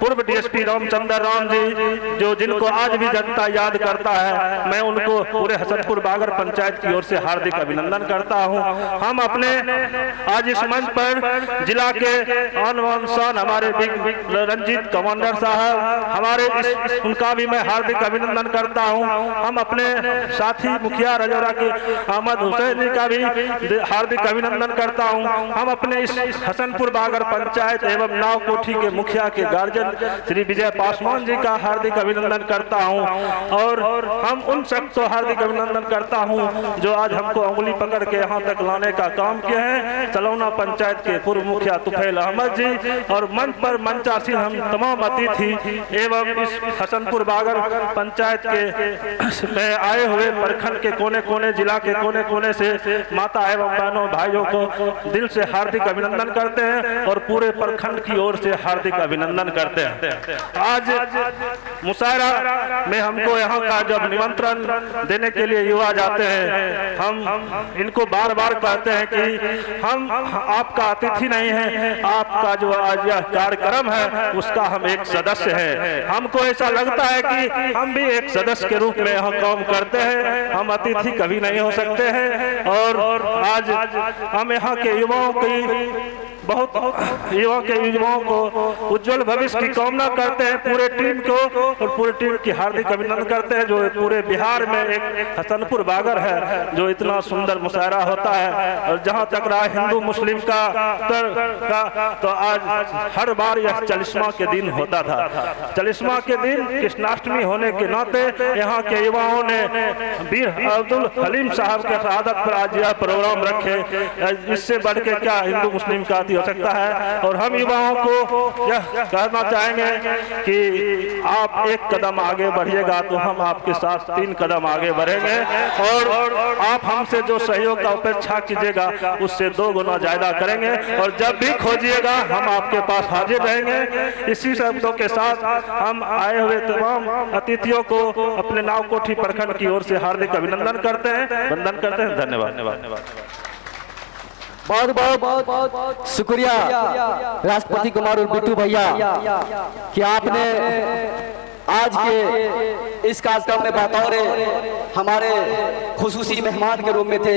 पूर्व डीएसपी रामचंद्र राम जी जो जिनको आज भी जनता याद करता है, मैं उनको पूरे हसनपुर बागर पंचायत की ओर से हार्दिक अभिनंदन करता हूं। हम अपने आज इस मंच पर जिला के शान हमारे रंजीत कमांडर साहब हमारे उनका भी मैं हार्दिक अभिनंदन करता हूं। हम अपने साथी मुखिया रजौरा के अहमद हुसैन जी का भी हार्दिक अभिनंदन करता हूं। हम अपने इस हसनपुर बागर पंचायत एवं नावकोठी के मुखिया के गार्जियन श्री विजय पासवान जी का हार्दिक अभिनंदन करता हूं। और हम उन सब को हार्दिक अभिनंदन करता हूं जो आज हमको उंगली पकड़ के यहाँ तक लाने का काम किए हैं। सलौना पंचायत के पूर्व मुखिया तुफैल अहमद जी और मंच पर मंचासीन हम तमाम अतिथि एवं इस हसनपुर बागर पंचायत के में आए हुए प्रखंड के कोने कोने जिला के कोने कोने से माता एवं बहनों भाइयों को दिल से हार्दिक अभिनंदन करते हैं और पूरे प्रखंड की ओर से हार्दिक अभिनंदन करते हैं। आज मुशायरा में हमको यहाँ का जब निमंत्रण देने के लिए युवा जाते हैं, हम इनको बार बार कहते हैं कि हम आपका अतिथि नहीं है, आपका जो आज यह कार्यक्रम है उसका हम एक सदस्य हैं। हमको ऐसा लगता है कि हम भी एक सदस्य के रूप में यहाँ काम करते हैं, हम अतिथि कभी नहीं हो सकते हैं। और आज हम यहाँ के युवाओं की युवाओं को उज्जवल भविष्य की कामना करते हैं, पूरे टीम को और पूरे टीम की हार्दिक अभिनंदन करते हैं जो पूरे बिहार में एक हसनपुर बागर है जो इतना सुंदर मुशायरा होता है। और जहां तक रहा हिंदू मुस्लिम का तो आज हर बार यह 40वां के दिन होता था। 40वां के दिन कृष्णाष्टमी होने के नाते यहाँ के युवाओं ने वीर अब्दुल हलीम साहब के शहादत पर आज यह प्रोग्राम रखे। इससे बढ़ के क्या हिंदू मुस्लिम का हो सकता है। और हम युवाओं को यह कहना चाहेंगे कि आप एक कदम आगे बढ़िएगा तो हम आपके साथ 3 कदम आगे बढ़ेंगे और आप हमसे जो सहयोग का अपेक्षा कीजिएगा उससे 2 गुना ज्यादा करेंगे और जब भी खोजिएगा हम आपके पास हाजिर रहेंगे। इसी शब्दों के साथ हम आए हुए तमाम अतिथियों को अपने नावकोठी प्रखंड की ओर से हार्दिक अभिनंदन करते हैं, वंदन करते हैं। धन्यवाद। बहुत शुक्रिया राष्ट्रपति कुमार और बिट्टू भैया कि आपने आज के इस कार्यक्रम में बतौर हमारे खुसूसी मेहमान के रूप में थे,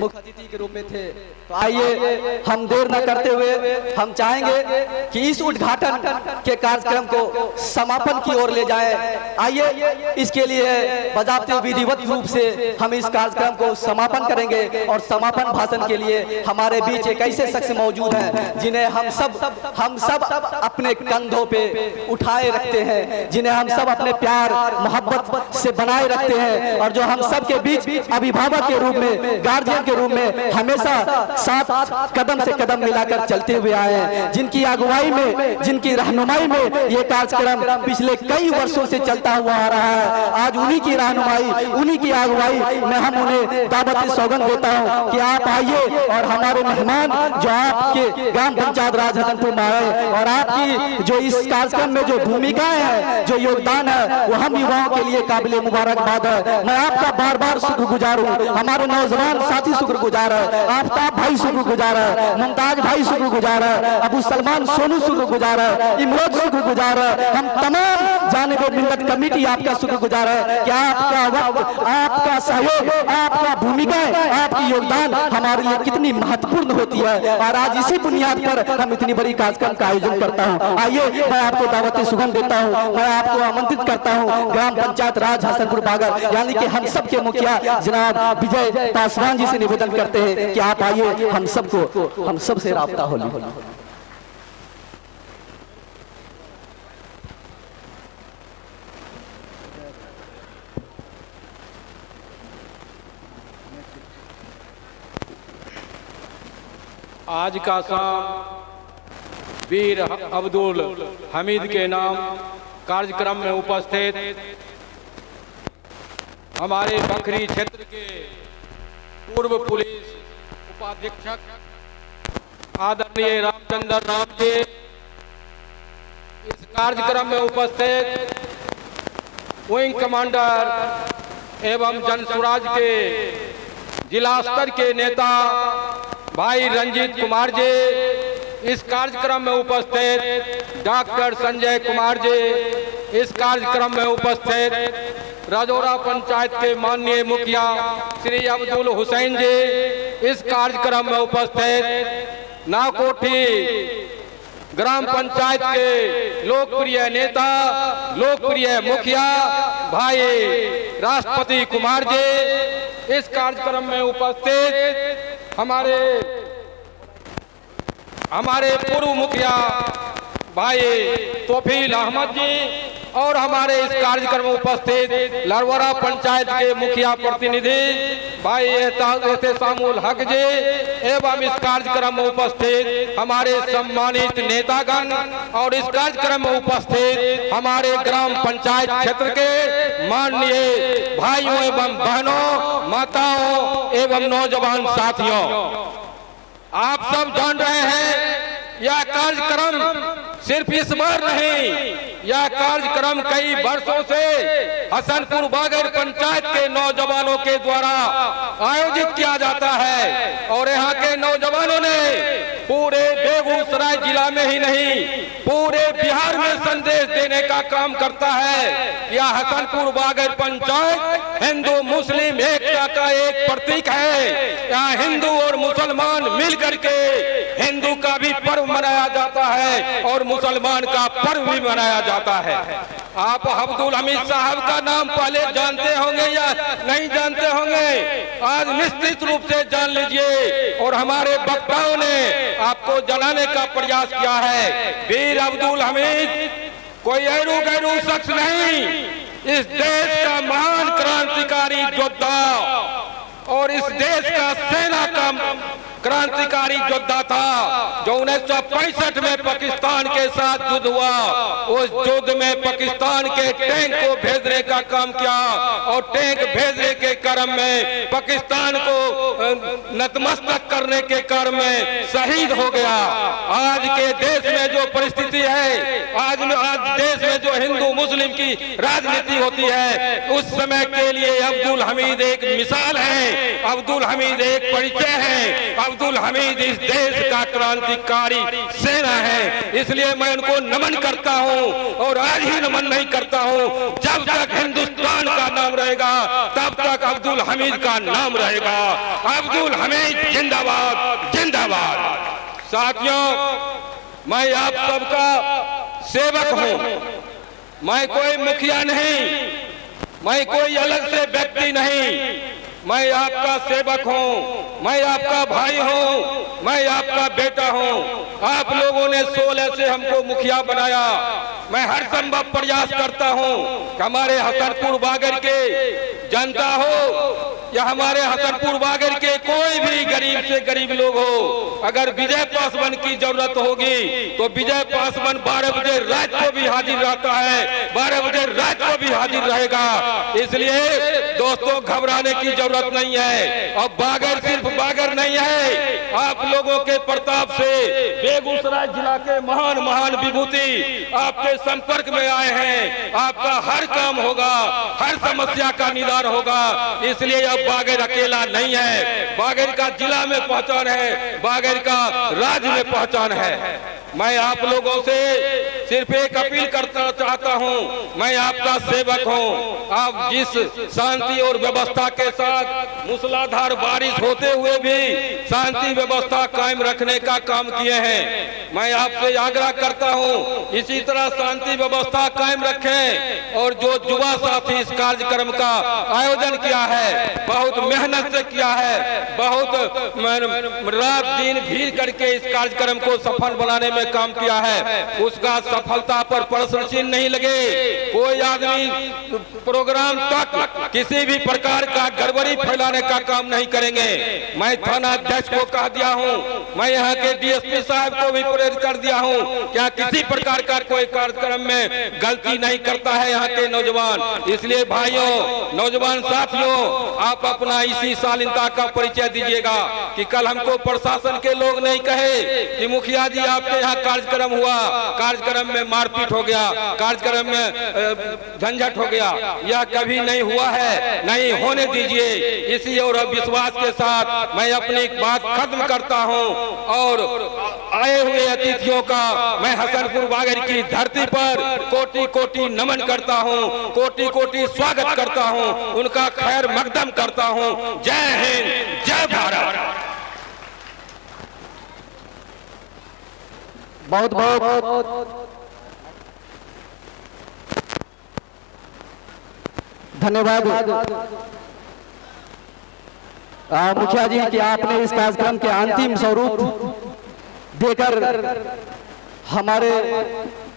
मुख्य अतिथि के रूप में थे। तो आइए हम देर न करते हुए हम चाहेंगे कि इस उद्घाटन के कार्यक्रम को समापन की ओर ले जाएं। आइए इसके लिए बजाते विधिवत रूप से हम इस कार्यक्रम को समापन करेंगे और समापन भाषण के लिए हमारे बीच एक ऐसे शख्स मौजूद हैं जिन्हें हम सब अपने कंधों पे उठाए रखते हैं, जिन्हें हम सब अपने प्यार मोहब्बत से बनाए रखते हैं और जो हम सब के बीच अभिभावक के रूप में, गार्जियन के रूप में हमेशा साथ कदम से कदम मिलाकर चलते हुए आए हैं, जिनकी अगुवाई में, जिनकी रहनुमाई में ये कार्यक्रम पिछले कई वर्षों से चलता हुआ आ रहा है। आज उन्हीं की रहनुमाई, उन्हीं की अगुवाई में हम उन्हें दावत सौगंध देता हूं कि आप आइए और हमारे मेहमान जो आपके ग्राम पंचायत राज हसनपुर में आए और आपकी जो इस कार्यक्रम में जो भूमिकाएं हैं, जो योगदान है, वो हम युवाओं के लिए काबिल मुबारकबाद है। मैं आपका बार बार शुक्रगुजार हूँ, हमारे नौजवान साथी शुक्रगुजार है, आफ्ताब भाई शुक्रगुजार है, मुमताज भाई शुक्रगुजार है, अबू सलमान सोनू शुक्रगुजार है, इमरोज शुक्रगुजार है, हम तमाम जानिब मिल्लत कमेटी आपका शुक्रगुजार है कि आपका वक्त, आपका सहयोग, आपका भूमिकाएं, आपकी योगदान हमारे लिए कितनी महत्वपूर्ण होती है। और आज इसी बुनियाद पर हम इतनी बड़ी कार्यक्रम का आयोजन करता हूँ। आइए मैं आपको दावत सुगंध देता हूँ, मैं आपको आमंत्रित करता हूँ ग्राम पंचायत राज हसनपुर बागर यानी कि हम सब के मुखिया जनाब विजय पासवान जी से निवेदन करते हैं कि आप आइए, हम सबसे राब्ता होली। आज का शाम वीर अब्दुल हमीद के नाम कार्यक्रम में उपस्थित हमारे बखरी क्षेत्र के पूर्व पुलिस उपाधीक्षक आदरणीय रामचंद्र राम जी, इस कार्यक्रम में उपस्थित विंग कमांडर एवं जनसुराज के जिला स्तर के नेता भाई रंजीत कुमार जी, इस कार्यक्रम में उपस्थित डॉक्टर संजय कुमार जी, इस कार्यक्रम में उपस्थित राजौरा पंचायत के माननीय मुखिया श्री अब्दुल हुसैन जी, इस कार्यक्रम में उपस्थित नावकोठी ग्राम पंचायत के लोकप्रिय नेता, लोकप्रिय मुखिया भाई राष्ट्रपति कुमार जी, इस कार्यक्रम में उपस्थित हमारे पूर्व मुखिया भाई तोफील अहमद जी और हमारे इस कार्यक्रम में उपस्थित लरवरा पंचायत के मुखिया प्रतिनिधि भाई एहतेशामुल हक जी एवं इस कार्यक्रम में उपस्थित हमारे सम्मानित नेतागण और इस कार्यक्रम में उपस्थित हमारे ग्राम पंचायत क्षेत्र के माननीय भाइयों एवं बहनों, माताओं एवं नौजवान साथियों, आप सब जान रहे हैं यह कार्यक्रम सिर्फ इस बार नहीं, यह कार्यक्रम कई वर्षों से हसनपुर बागर पंचायत के नौजवानों के द्वारा आयोजित किया जाता है और यहाँ के नौजवानों ने पूरे बेगूसराय जिला में ही नहीं पूरे बिहार में संदेश देने का काम करता है। यह हसनपुर बागर पंचायत हिंदू मुस्लिम एकता का एक प्रतीक है। यहाँ हिंदू और मुसलमान मिलकर के हिंदू का भी पर्व मनाया जाता है और मुसलमान का पर्व भी मनाया जाता है। आप अब्दुल हमीद साहब का नाम पहले जानते होंगे या नहीं जानते होंगे, आज निश्चित रूप से जान लीजिए और हमारे वक्ताओं ने आपको जनाने का प्रयास किया है। वीर अब्दुल हमीद कोई ऐरू गैरू शख्स नहीं, इस देश का महान क्रांतिकारी योद्धा और इस देश का सेना का क्रांतिकारी योद्धा था जो 1965 में पाकिस्तान के साथ युद्ध हुआ। उस युद्ध में पाकिस्तान के टैंक को भेजने का काम किया और टैंक भेजने के क्रम में पाकिस्तान को नतमस्तक करने के क्रम में शहीद हो गया। आज के देश में जो परिस्थिति है, आज देश में जो हिंदू मुस्लिम की राजनीति होती है, उस समय के लिए अब्दुल हमीद एक मिसाल है, अब्दुल हमीद एक परिचय है। अब्दुल हमीद इस देश का क्रांतिकारी सेना है, इसलिए मैं उनको नमन करता हूं और आज ही नमन नहीं करता हूं। जब तक हिंदुस्तान का नाम रहेगा तब तक अब्दुल हमीद का नाम रहेगा। अब्दुल हमीद जिंदाबाद, जिंदाबाद। साथियों, मैं आप सबका सेवक हूं, मैं कोई मुखिया नहीं, मैं कोई अलग से व्यक्ति नहीं, मैं आपका सेवक हूं, मैं आपका भाई हूं, मैं आपका बेटा हूं। आप लोगों ने 16 से हमको मुखिया बनाया। मैं हर संभव प्रयास करता हूं कि हमारे हसनपुर बागर के जनता हो या हमारे हसनपुर बागर के कोई भी गरीब से गरीब लोग हो, अगर विजय पासवान की जरूरत होगी तो विजय पासवान 12 बजे रात को भी हाजिर रहता है, 12 बजे रात को भी हाजिर रहेगा। इसलिए दोस्तों, घबराने की जरूरत नहीं है। अब बागर सिर्फ बागर नहीं है, आप लोगों के प्रताप से बेगूसराय जिला के महान महान विभूति आपके संपर्क में आए हैं। आपका हर काम होगा, हर समस्या का निदान होगा। इसलिए अब बागर अकेला नहीं है, बागर का जिला में पहचान है, बागर का राज्य में पहचान है। मैं आप लोगों से सिर्फ एक अपील करना चाहता हूं, मैं आपका सेवक हूं। आप जिस शांति और व्यवस्था के साथ मूसलाधार बारिश होते हुए भी शांति व्यवस्था कायम रखने का काम किए हैं, मैं आपसे आग्रह करता हूं इसी तरह शांति व्यवस्था कायम रखें और जो युवा साथी इस कार्यक्रम का आयोजन किया है, बहुत मेहनत से किया है, बहुत रात दिन भीड़ करके इस कार्यक्रम को सफल बनाने में काम किया है, उसका सफलता पर प्रश्न चिन्ह नहीं लगे। कोई आदमी प्रोग्राम तक किसी भी प्रकार का गड़बड़ी फैलाने का काम नहीं करेंगे। मैं थाना अध्यक्ष को कह दिया हूं, मैं यहाँ के डीएसपी साहब को भी प्रेरित कर दिया हूं, क्या किसी प्रकार का कोई कार्यक्रम में गलती नहीं करता है यहाँ के नौजवान। इसलिए भाइयों, नौजवान साथियों, आप अपना इसी शालीनता का परिचय दीजिएगा कि कल हमको प्रशासन के लोग नहीं कहे कि मुखिया जी आपके यहाँ कार्यक्रम हुआ, कार्यक्रम में मारपीट हो गया, कार्यक्रम में झंझट हो गया, यह कभी नहीं हुआ है, नहीं होने दीजिए। इसी और विश्वास के साथ मैं अपनी बात खत्म करता हूं और आए हुए अतिथियों का मैं हसनपुर बागर की धरती पर कोटि कोटि नमन करता हूं, कोटि कोटि स्वागत करता हूं, उनका खैर मकदम करता हूं। जय हिंद, जय भारत। बहुत बहुत धन्यवाद मुखिया जी कि आपने इस कार्यक्रम के अंतिम स्वरूप देकर हमारे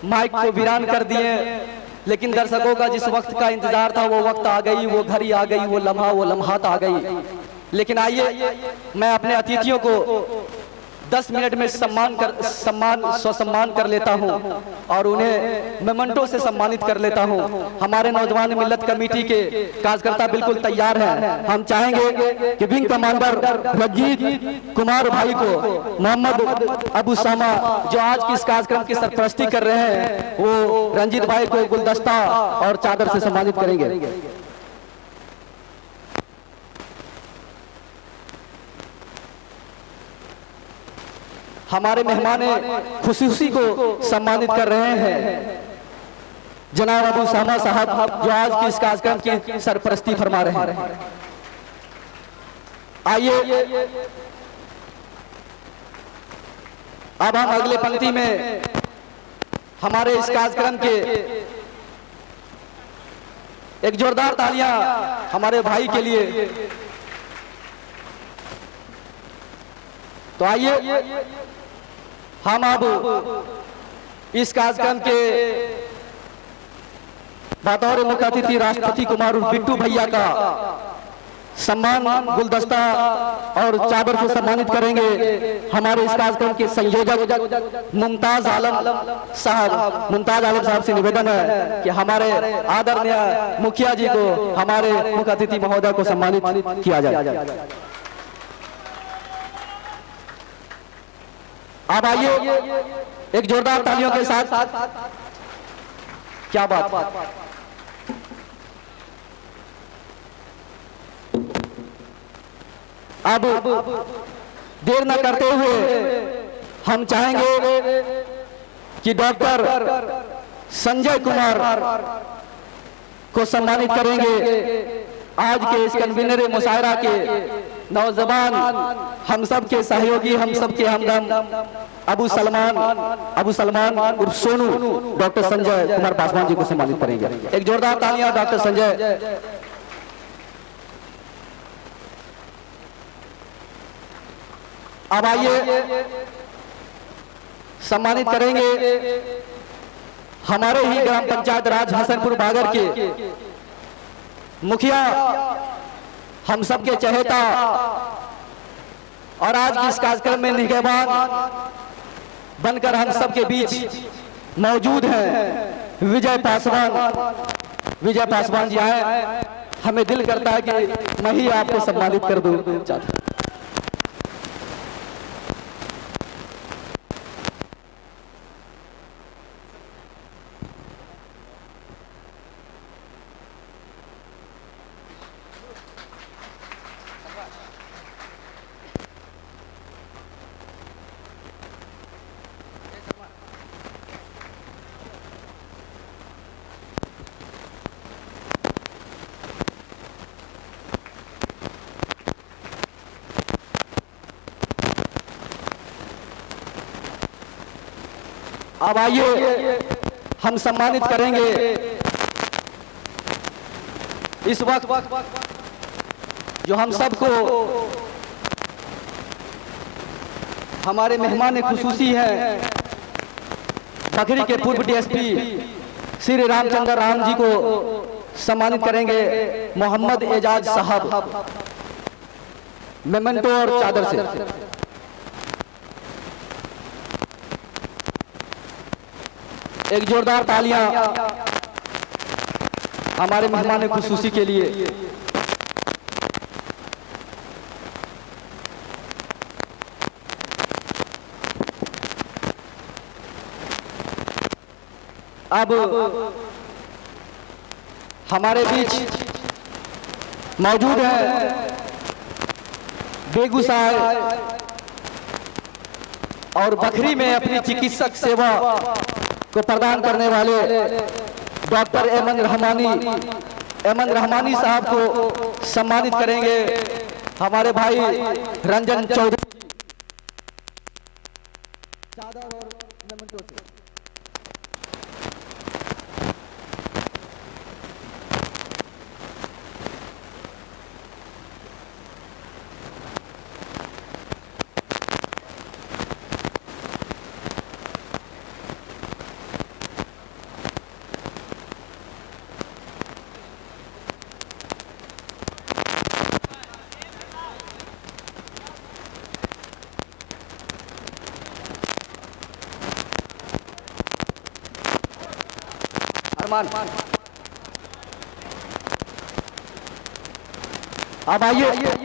माइक को वीरान कर दिए। लेकिन दर्शकों का जिस वक्त का इंतजार था वो वक्त आ गई, वो घड़ी आ गई, वो लम्हात आ गई। लेकिन आइए मैं अपने अतिथियों को 10 मिनट में स्वसम्मान कर लेता हूं और उन्हें मेमेंटो से सम्मानित कर लेता हूं। हमारे नौजवान मिल्लत कमेटी के कार्यकर्ता बिल्कुल तैयार हैं। हम चाहेंगे कि विंग कमांडर रंजीत कुमार भाई को मोहम्मद अबू सामा जो आज की इस कार्यक्रम की सरपरस्ती कर रहे हैं, वो रंजीत भाई को गुलदस्ता और चादर से सम्मानित करेंगे। हमारे मेहमान खुशी को सम्मानित कर रहे हैं जनाब अबू सामा साहब जो आज की इस कार्यक्रम की सरपरस्ती फरमा रहे हैं। आइए अब हम अगले पंक्ति में हमारे इस कार्यक्रम के एक जोरदार तालियां हमारे भाई के लिए। तो आइए हम अब इस कार्यक्रम के बतौर मुख्य अतिथि राष्ट्रपति कुमार बिट्टू भैया का सम्मान गुलदस्ता और चादर से सम्मानित करेंगे। हमारे इस कार्यक्रम के संयोजक मुमताज आलम साहब से निवेदन है कि हमारे आदरणीय मुखिया जी को हमारे मुख्य अतिथि महोदय को सम्मानित किया जाए। अब आइए एक जोरदार तालियों के साथ, क्या बात। अब देर न करते हुए हम चाहेंगे कि डॉक्टर संजय कुमार को सम्मानित करेंगे। आज के इस कन्वीनर मुशायरा के नौजवान हम सब के सहयोगी, हम सब के हमदम अबू सलमान उर्फ सोनू डॉक्टर संजय कुमार पासवान जी को सम्मानित करेंगे। एक जोरदार तालियां डॉक्टर संजय। अब आइए सम्मानित करेंगे हमारे ही ग्राम पंचायत राज हसनपुर बागर के मुखिया, हम सब के चहेता और आज की इस कार्यक्रम में निगहबान बनकर हम सब के बीच मौजूद हैं विजय पासवान जी आए। हमें दिल करता है कि मैं ही आपको सम्मानित कर दूं। अब आइए हम सम्मानित करेंगे इस वक्त जो हम सबको हमारे मेहमान खुसूसी हैं, बखरी के पूर्व डीएसपी श्री रामचंद्र राम जी को सम्मानित करेंगे मोहम्मद एजाज साहब मेमेंटो और चादर से। एक जोरदार तालियां हमारे मेहमान खुसूसी के लिए। अब हमारे बीच मौजूद है बेगूसराय और बखरी में अपनी चिकित्सक सेवा को प्रदान करने वाले डॉक्टर एमन रहमानी साहब को सम्मानित करेंगे हमारे भाई रंजन चौधरी। अब आइए इधर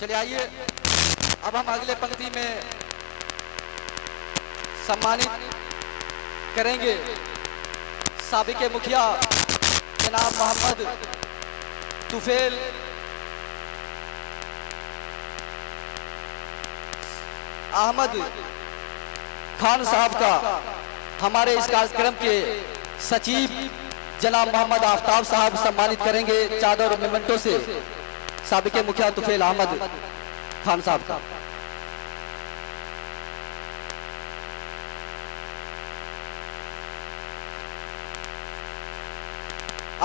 चलिए आइए। अब हम अगले पंक्ति में सम्मानित करेंगे साबिक़ मुखिया जनाब मोहम्मद तुफैल अहमद खान साहब का। हमारे इस कार्यक्रम के सचिव जनाब मोहम्मद आफ्ताब साहब सम्मानित करेंगे चादर और मेमेंटो से साबिक़ मुखिया तुफैल अहमद खान साहब का।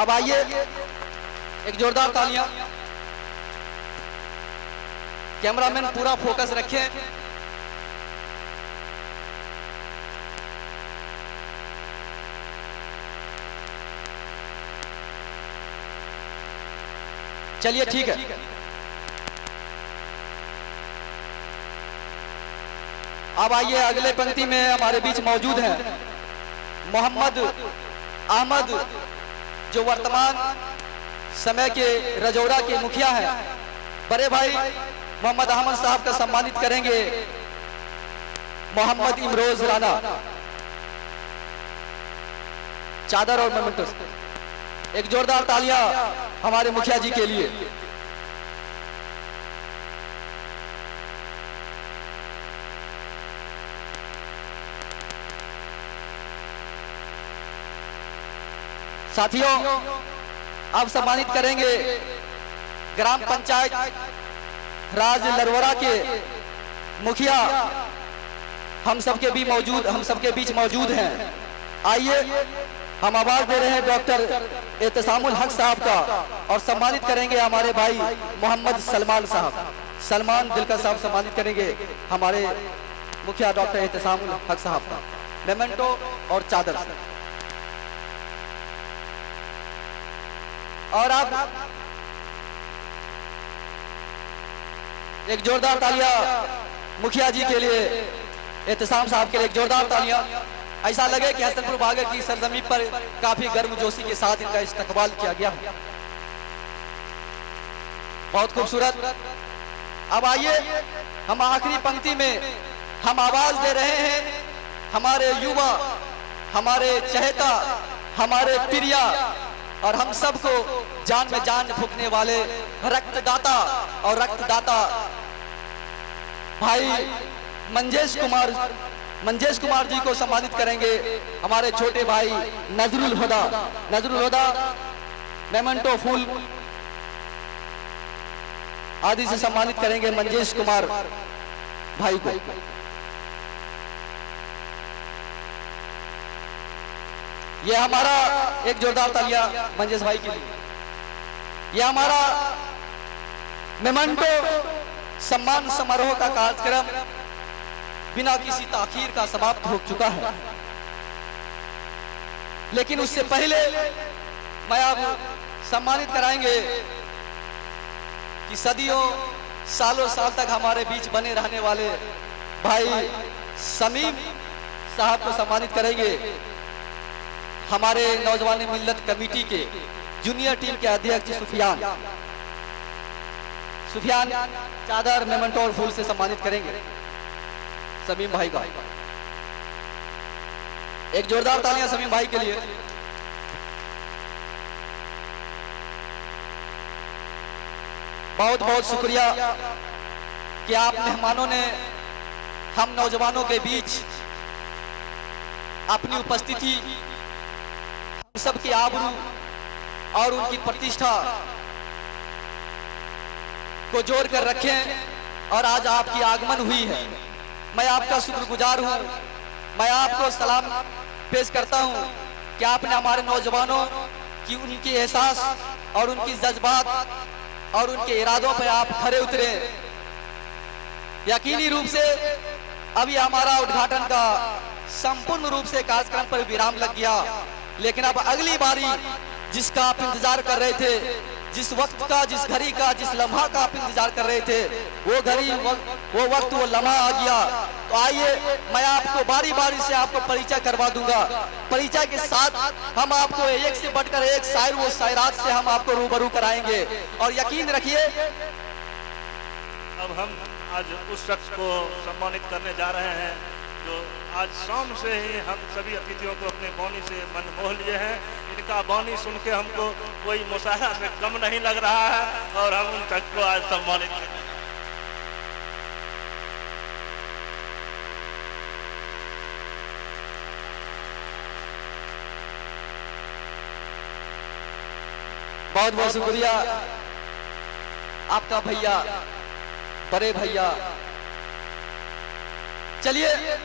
अब आइए एक जोरदार तालियां। कैमरामैन पूरा फोकस रखें। चलिए ठीक है। अब आइए अगले पंक्ति में हमारे बीच मौजूद हैं मोहम्मद अहमद जो वर्तमान समय के रजौरा के मुखिया हैं। बड़े भाई मोहम्मद अहमद साहब का सम्मानित करेंगे मोहम्मद इमरोज राना चादर और मेमेंटो। एक जोरदार तालियां हमारे मुखिया जी के लिए। साथियों अब सम्मानित करेंगे ग्राम पंचायत राज लरवरा के मुखिया हम सबके बीच मौजूद हैं। आइए हम आवाज दे रहे हैं डॉक्टर एहतसामुल हक साहब का और सम्मानित करेंगे हमारे भाई मोहम्मद सलमान साहब। सलमान दिलकर साहब सम्मानित करेंगे हमारे मुखिया डॉक्टर एहतसामुल हक साहब का मेमेंटो और चादर। और अब एक जोरदार तालियां मुखिया जी के लिए, एहतसाम साहब के लिए एक जोरदार तालियां। ऐसा लगे कि हसनपुर बागर की सरजमी पर काफी गर्मजोशी के साथ इनका इस्तकबाल किया गया। बहुत खूबसूरत। अब आइए हम आखिरी पंक्ति में हम आवाज दे रहे हैं हमारे युवा, हमारे चहेता, हमारे प्रिया और हम सबको जान में जान फूंकने वाले रक्तदाता और रक्तदाता भाई मंजेश कुमार जी को सम्मानित करेंगे हमारे छोटे भाई नजरुल हुदा मेमेंटो फूल आदि से सम्मानित करेंगे मंजेश कुमार भाई को। ये हमारा एक जोरदार तालियां मंजेश भाई के लिए। ये हमारा मेमेंटो सम्मान समारोह का कार्यक्रम बिना किसी ताखीर का समाप्त हो चुका है, लेकिन उससे पहले मैं अब सम्मानित कराएंगे कि सदियों सालों साल तक हमारे बीच बने रहने वाले भाई समीम साहब को सम्मानित करेंगे। हमारे नौजवान मिल्लत कमेटी के जूनियर टीम के अध्यक्ष सुफियान चादर मेमेंटो और फूल से सम्मानित करेंगे समीम भाई का। एक जोरदार तालियां समीम भाई के लिए। बहुत बहुत शुक्रिया कि आप मेहमानों ने हम नौजवानों के बीच अपनी उपस्थिति, हम सबकी आबरू और उनकी प्रतिष्ठा को जोड़ कर रखें और आज आपकी आगमन हुई है। मैं आपका शुक्रगुजार हूं। मैं आपको सलाम पेश करता हूं कि आपने हमारे नौजवानों की उनकी एहसास और उनकी जज्बात और उनके इरादों पर आप खरे उतरे। यकीनी रूप से अभी हमारा उद्घाटन का संपूर्ण रूप से कार्यक्रम पर विराम लग गया, लेकिन अब अगली बारी जिसका आप इंतजार कर रहे थे, जिस वक्त का, जिस घड़ी का, जिस लम्हा का आप इंतजार कर रहे थे, वो घड़ी, वो वक्त, वो लम्हा आ गया। तो आइए मैं आपको बारी बारी से आपको परिचय करवा दूंगा। परिचय के साथ हम आपको एक से बढ़कर एक शायर व शायरात से हम आपको रूबरू कराएंगे। और यकीन रखिए अब हम आज उस शख्स को सम्मानित करने जा रहे हैं जो आज शाम से ही हम सभी अतिथियों को अपने बानी से मन मोह लिए हैं। इनका बानी सुन के हमको कोई मुशायरा से कम नहीं लग रहा है और हम उन शख्स को आज सम्मानित करें। बहुत बहुत शुक्रिया आपका भैया, बड़े भैया। चलिए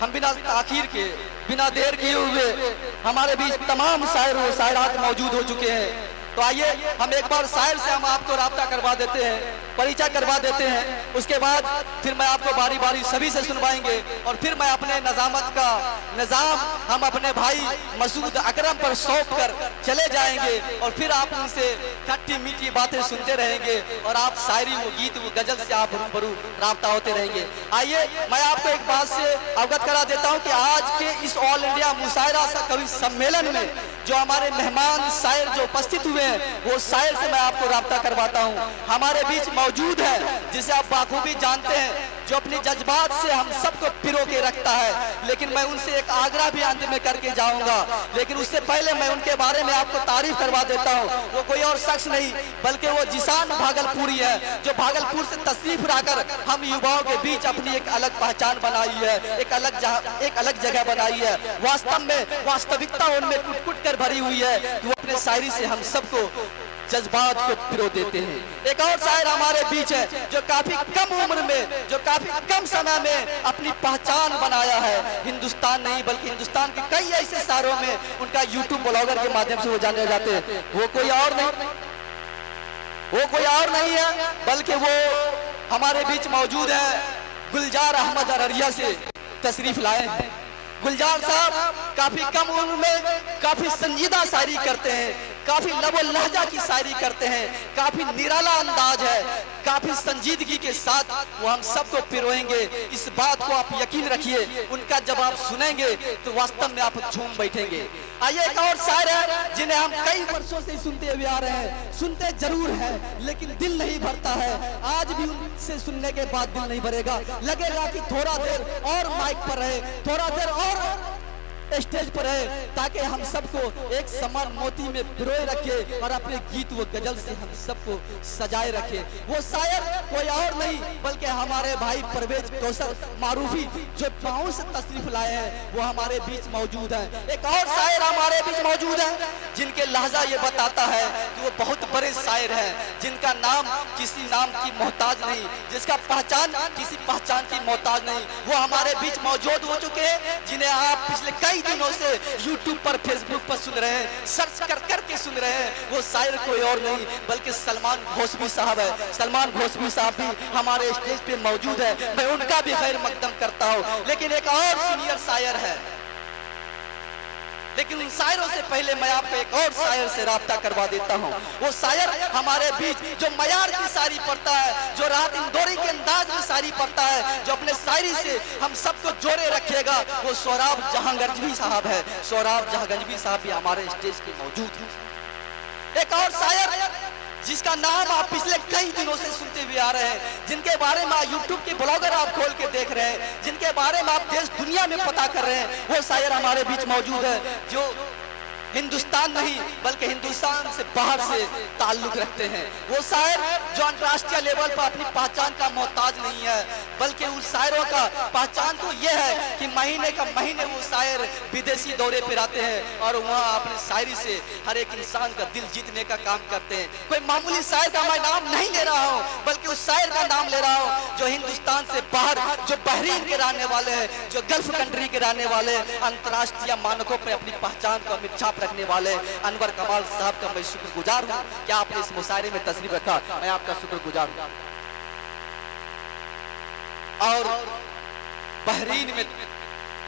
हम बिना ताखीर के, बिना देर किए हुए हमारे बीच तमाम शायर व शायरात मौजूद हो चुके हैं। तो आइए हम एक बार शायर से हम आपको राब्ता करवा देते हैं, परिचय करवा देते हैं। उसके बाद फिर मैं आपको बारी बारी सभी से सुनवाएंगे और फिर मैं अपने नजामत का निजाम हम अपने भाई मसूद अकरम पर सौंप कर चले जाएंगे और फिर आप उनसे खट्टी मीठी बातें सुनते रहेंगे और आप शायरी व गीत व गजल से आप रूबरू राब्ता होते रहेंगे। आइए मैं आपको एक बात से अवगत करा देता हूं कि आज के इस ऑल इंडिया मुशायरा सा कवि सम्मेलन में जो हमारे मेहमान शायर जो उपस्थित हुए हैं, वो शायर से मैं आपको राब्ता करवाता हूं। हमारे बीच मौजूद है जिसे आप बाखूबी जानते हैं, जो अपनी जज्बात से हम सबको पिरो के रखता है। लेकिन मैं उनसे एक आग्रह भी अंत में करके जाऊंगा, लेकिन उससे पहले मैं उनके बारे में आपको तारीफ करवा देता हूं। वो कोई और शख्स नहीं बल्कि वो जिसान भागलपुरी है, जो भागलपुर से तशरीफ लाकर हम युवाओं के बीच अपनी एक अलग पहचान बनाई है, एक अलग जगह बनाई है। वास्तव में वास्तविकता उनमें कुट कुट कर भरी हुई है। वो अपने शायरी से हम सबको जज्बात को पिरो देते हैं। एक और शायर हमारे बीच है जो काफी कम उम्र में, जो काफी कम समय में अपनी पहचान बनाया है। हिंदुस्तान नहीं बल्कि हिंदुस्तान के कई ऐसे शहरों में उनका यूट्यूब ब्लॉगर के माध्यम से वो जाने जाते हैं। वो कोई और नहीं है बल्कि वो हमारे बीच मौजूद है। गुलजार अहमद अररिया से तशरीफ लाए हैं। गुलजार साहब काफी कम उम्र में काफी संजीदा शायरी करते हैं, काफी लबो लहजा की शायरी करते हैं, काफी निराला अंदाज है, काफी संजीदगी के साथ वो हम सबको पिरोएंगे। इस बात को आप यकीन रखिए, उनका जब आप सुनेंगे तो वास्तव में आप झूम बैठेंगे। आइए एक और शायर है जिन्हें हम कई वर्षों से सुनते हुए आ रहे हैं, सुनते जरूर हैं लेकिन दिल नहीं भरता है। आज भी उनसे सुनने के बाद दिल नहीं भरेगा, लगेगा कि थोड़ा देर और माइक पर रहे, थोड़ा देर और स्टेज पर है ताकि हम सबको एक समान मोती में पिरोए रखे और अपने गीत व गजल से हम सबको सजाए रखे। वो शायर कोई और नहीं बल्कि हमारे भाई परवेज कौशल मारूफी जो पाँव से तशरीफ लाए हैं, वो हमारे बीच मौजूद हैं। एक और शायर हमारे बीच मौजूद है जिनके लहजा ये बताता है कि वो बहुत बड़े शायर हैं, जिनका नाम किसी नाम की मोहताज नहीं, जिसका पहचान किसी पहचान की मोहताज नहीं। वो हमारे बीच मौजूद हो चुके हैं, जिन्हें आप पिछले कई दिनों से YouTube पर, Facebook पर सुन रहे हैं, सर्च कर करके सुन रहे हैं। वो शायर कोई और नहीं बल्कि सलमान घोषवी साहब है। सलमान घोषवी साहब भी हमारे स्टेज पे मौजूद है, मैं उनका भी खैर मकदम करता हूँ। लेकिन एक और सीनियर शायर है, लेकिन उन शायरों से पहले मैं आपको एक और शायर से राब्ता करवा देता हूँ। वो शायर हमारे बीच जो मयार की शायरी पढ़ता है, जो राहत इंदौरी के अंदाज में शायरी पढ़ता है, जो अपने शायरी से हम सबको जोड़े रखेगा, वो सोहराब जहांगंजवी साहब है। सोहराब जहांगंजवी साहब भी हमारे स्टेज पे मौजूद है। एक और शायर जिसका नाम आप पिछले कई दिनों से सुनते हुए आ रहे हैं, जिनके बारे में YouTube के ब्लॉगर आप खोल के देख रहे हैं, जिनके बारे में आप देश दुनिया में पता कर रहे हैं, वो शायर हमारे बीच मौजूद है जो हिंदुस्तान नहीं बल्कि हिंदुस्तान से बाहर से ताल्लुक रखते हैं। वो शायर जो अंतर्राष्ट्रीय लेवल पर अपनी पहचान का मोहताज नहीं है, बल्कि उस शायरों का पहचान तो ये है कि महीने का महीने वो शायर विदेशी दौरे पर आते हैं और वहाँ अपनी शायरी से हर एक इंसान का दिल जीतने का काम करते हैं। कोई मामूली शायर का मैं नाम नहीं ले रहा हूँ, बल्कि उस शायर का नाम ले रहा हूँ जो हिंदुस्तान से बाहर, जो बहरीन के रहने वाले हैं, जो गल्फ कंट्री के रहने वाले, अंतर्राष्ट्रीय मानकों पर अपनी पहचान को अमिट छाप रखने वाले अनवर कमाल साहब का मैं शुक्रगुजार हूँ कि आपने इस मुशायरे में तशरीफ रखा। मैं आपका शुक्रगुजार हूँ। और बहरीन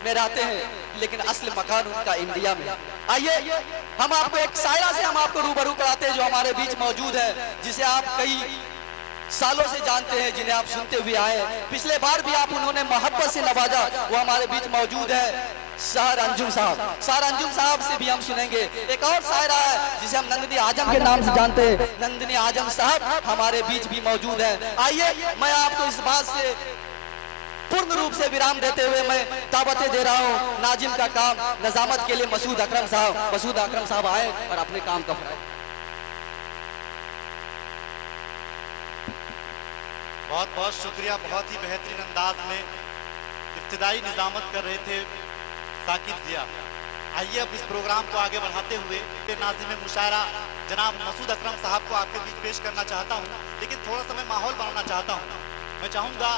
में रहते हैं लेकिन असली मकान उनका इंडिया में। आइए हम आपको एक शायरा से हम आपको रूबरू कराते हैं जो हमारे बीच मौजूद है, जिसे आप कई सालों से जानते हैं, जिन्हें आप सुनते हुए आए। पिछले बार भी आप उन्होंने मोहब्बत से नवाजा, वो हमारे बीच मौजूद है शायर अंजुम साहब। शायर अंजुम साहब से भी हम सुनेंगे। एक और शायरा है जिसे हम नंदनी आजम के नाम से जानते हैं, नंदनी आजम साहब हमारे बीच भी मौजूद है। आइए मैं आपको इस बात से पूर्ण रूप से विराम देते हुए मैं दावतें दे रहा हूँ। नाजिम का काम नजामत के लिए मसूद अकरम साहब, मसूद अकरम साहब आए और अपने काम का फराए। बहुत बहुत शुक्रिया। बहुत ही बेहतरीन अंदाज में इब्तिदाई निजामत कर रहे थे साकिब जिया। आइए अब इस प्रोग्राम को आगे बढ़ाते हुए नाज़िम मुशायरा जनाब मसूद अकरम साहब को आपके बीच पेश करना चाहता हूं, लेकिन थोड़ा सा मैं माहौल बनाना चाहता हूं। मैं चाहूँगा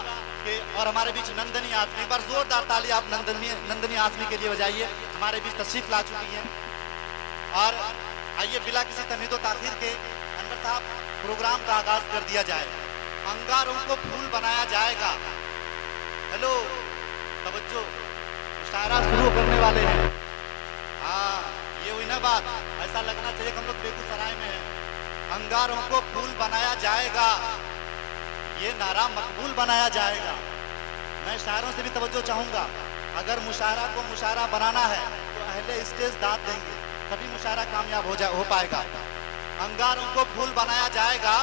कि और हमारे बीच नंदनी आज़मी, एक बार जोरदार ताली आप नंदनी आज़मी के लिए बजाइए, हमारे बीच तशरीफ ला चुकी हैं। और आइए बिला किसी तमीज़ व ताख़ीर के अनवर साहब प्रोग्राम का आगाज़ कर दिया जाए। अंगारों को फूल बनाया जाएगा। हेलो तवज्जो, मुशायरा शुरू करने वाले हैं। हाँ ये हुई ना बात, ऐसा लगना चाहिए कि हम लोग बेगूसराय में हैं। अंगारों को फूल बनाया जाएगा, ये नारा मकबूल बनाया जाएगा। मैं शायरों से भी तवज्जो चाहूँगा, अगर मुशायरा को मुशायरा बनाना है तो अहले स्टेज दाद देंगे, तभी मुशायरा कामयाब हो पाएगा। अंगारों को फूल बनाया जाएगा,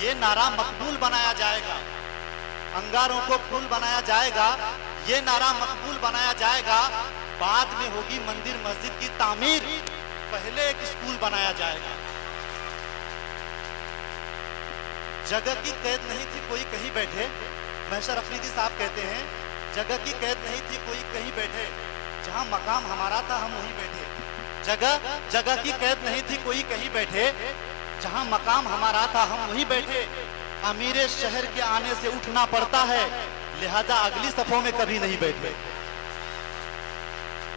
ये नारा मकबूल बनाया जाएगा। अंगारों को फूल बनाया जाएगा, ये नारा मकबूल बनाया जाएगा। बाद में होगी मंदिर मस्जिद की तामीर, पहले एक स्कूल बनाया जाएगा। जगह की कैद नहीं थी कोई कहीं बैठे, महशर अफरीदी साहब कहते हैं जगह की कैद नहीं थी कोई कहीं बैठे, जहां मकाम हमारा था हम वहीं बैठे। जगह की कैद नहीं थी कोई कहीं बैठे, जहां मकाम हमारा था हम वहीं बैठे। अमीरे शहर के आने से उठना पड़ता है, लिहाजा अगली सफों में कभी नहीं बैठे।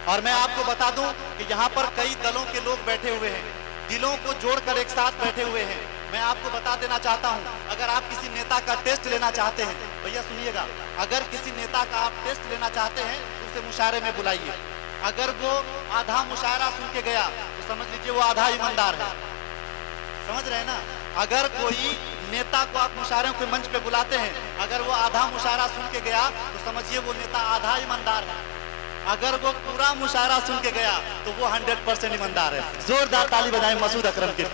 और मैं आपको बता दूं कि यहाँ पर कई दलों के लोग बैठे हुए हैं, दिलों को जोड़कर एक साथ बैठे हुए हैं। मैं आपको बता देना चाहता हूँ, अगर आप किसी नेता का टेस्ट लेना चाहते हैं, भैया सुनिएगा, अगर किसी नेता का आप टेस्ट लेना चाहते हैं तो उसे मुशायरे में बुलाइए। अगर वो आधा मुशायरा सुन के गया तो समझ लीजिए वो आधा ईमानदार है। समझ रहे हैं ना? अगर कोई नेता को आप मुशायरे के मंच पे बुलाते हैं, अगर वो आधा मुशायरा सुन के गया तो समझिए वो नेता आधा ईमानदार है। अगर वो पूरा मुशायरा सुन के गया तो वो 100% ईमानदार है। जोरदार ताली बजाएं मसूद अकरम के।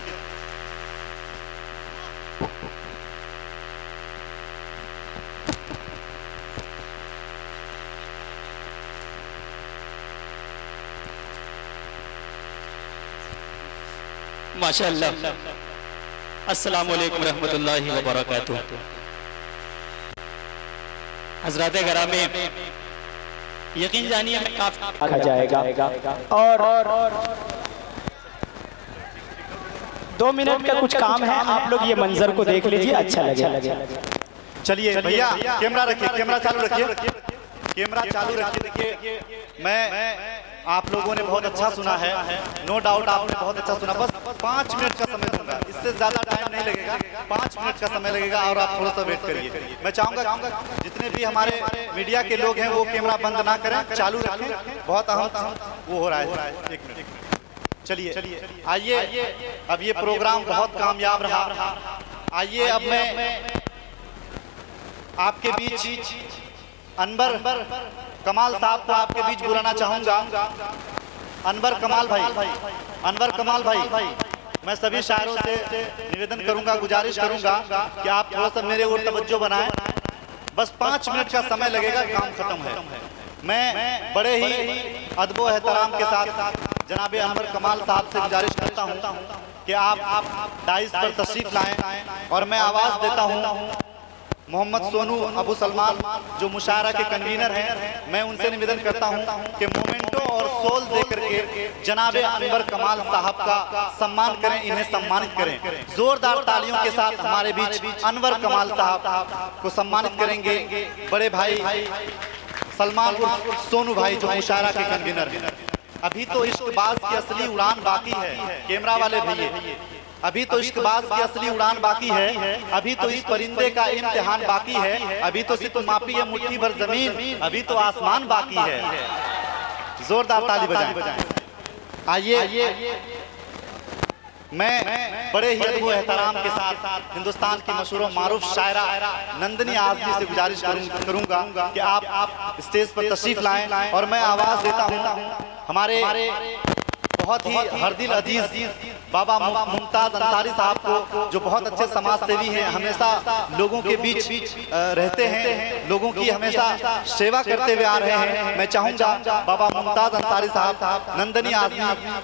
माशाअल्लाह। अस्सलाम वालेकुम रहमतुल्लाहि व बरकातुहू। हज़रात गिरामी, यकीन जानिए मैं काफी आ जाएगा और 2 मिनट का कुछ काम है, आप लोग ये मंजर को देख लीजिए, अच्छा लगे। चलिए भैया, कैमरा रखिए, कैमरा चालू रखिए, कैमरा चालू रखिए। देखिए, मैं आप लोगों ने बहुत अच्छा सुना है, नो डाउट आपने बहुत अच्छा सुना। बस 5 मिनट का समय दूंगा, इससे ज्यादा टाइम नहीं लगेगा, 5 मिनट का समय लगेगा और आप थोड़ा सा वेट करिए। मैं चाहूंगा जितने भी हमारे मीडिया के लोग हैं वो कैमरा बंद ना करें, चालू रखें। बहुत अहम वो हो रहा है। 1 मिनट। चलिए आइए, अब ये प्रोग्राम बहुत कामयाब रहा। आइए अब मैं आपके बीच अनवर कमाल साहब को आपके बीच बुलाना चाहूंगा। अनवर कमाल भाई, मैं सभी शायरों से निवेदन करूंगा, गुजारिश करूंगा कि आप थोड़ा सा मेरे ओर तवज्जो बनाएं। बस 5 मिनट का समय लगेगा, काम खत्म है। मैं बड़े ही अदब एहतराम के साथ जनाब अनवर कमाल साहब से गुजारिश करता हूं कि आप डाइस पर तशरीफ लाएं और मैं आवाज़ देता हूं मोहम्मद सोनू अबू सलमान जो मुशायरा के कन्वीनर हैं। मैं उनसे निवेदन करता हूं कि मोमेंटो और सोल देकर के जनाब अनवर कमाल साहब का सम्मान करें, इन्हें सम्मानित करें। जोरदार तालियों के साथ हमारे बीच अनवर कमाल साहब को सम्मानित करेंगे बड़े भाई सलमान उर्फ सोनू भाई जो मुशायरा के कन्वीनर हैं। अभी तो इश्कबाज की असली उड़ान बाकी है, कैमरा वाले भैया, अभी तो इश्कबाज की असली उड़ान बाकी है, अभी तो इस परिंदे का इम्तिहान बाकी है, अभी तो सिर्फ मापी है मुट्ठी भर जमीन, अभी तो आसमान बाकी है। जोरदार ताली बजाएं। आइए, मैं बड़े ही अदब एहतराम के साथ हिंदुस्तान की मशहूर मारूफ शायरा नंदनी आज़मी से गुजारिश करूंगा कि आप स्टेज पर तशरीफ लाएं और मैं आवाज़ देता हूं हमारे बहुत ही हरदिल अजीज बाबा मुमताज अंसारी साहब को, जो बहुत अच्छे समाज सेवी हैं, हमेशा लोगों के बीच रहते हैं, लोगों की हमेशा सेवा करते हुए आ रहे हैं। मैं चाहूंगा बाबा मुमताज अंसारी साहब नंदनी आज़मी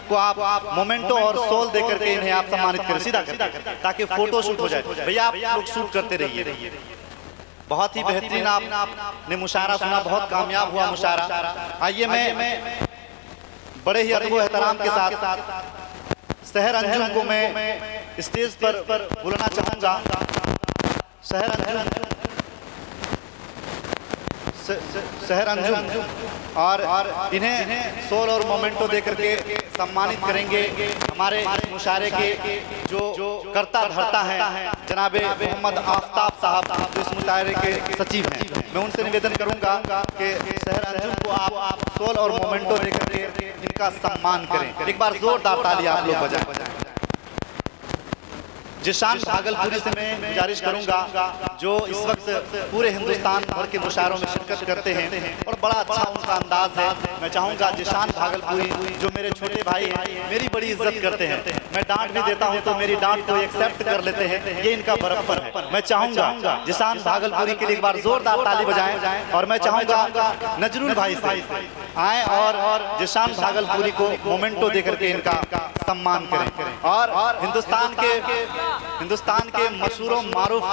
को आप मोमेंटो और सोल देकर के इन्हें आप सम्मानित करें, सीधा करें ताकि फोटो शूट हो जाए। भैया आप लोग शूट करते रहिए। बहुत ही बेहतरीन आपने मुशायरा सुना, बहुत कामयाब हुआ मुशायरा। आइए मैं बड़े ही अदब एहतराम के साथ सहर अंजुम को मैं स्टेज पर बुलाना चाहूंगा। सहर अंजुम और इन्हें सोल और मोमेंटो देकर के सम्मानित करेंगे हमारे मुशायरे के जो करता धरता है जनाब मोहम्मद आफ्ताब साहब जो इस मुशायरे के सचिव हैं। मैं उनसे निवेदन करूंगा कि सहर अंजुम को आप सोल और मोमेंटो देकर के इनका सम्मान करें। एक बार जोरदार ताली आप लोग बजाएं। जिशान भागलपुरी से मैं गुजारिश करूंगा जो इस वक्त पूरे हिंदुस्तान भर के मुशायरों में शिरकत करते हैं और बड़ा अच्छा उनका अंदाज है। मैं चाहूंगा जिशान भागलपुरी जो मेरे छोटे भाई हैं, मेरी बड़ी इज्जत करते हैं, मैं डांट भी देता हूं तो मेरी डांट को एक्सेप्ट कर लेते हैं, ये इनका बरप्पर है। मैं चाहूंगा जिशान भागलपुरी के लिए एक बार जोरदार ताली बजाएं और मैं चाहूंगा नजरुल भाई से आए और जिशान भागलपुरी को मोमेंटो देकर के इनका सम्मान करें। और हिंदुस्तान के मशहूर मारूफ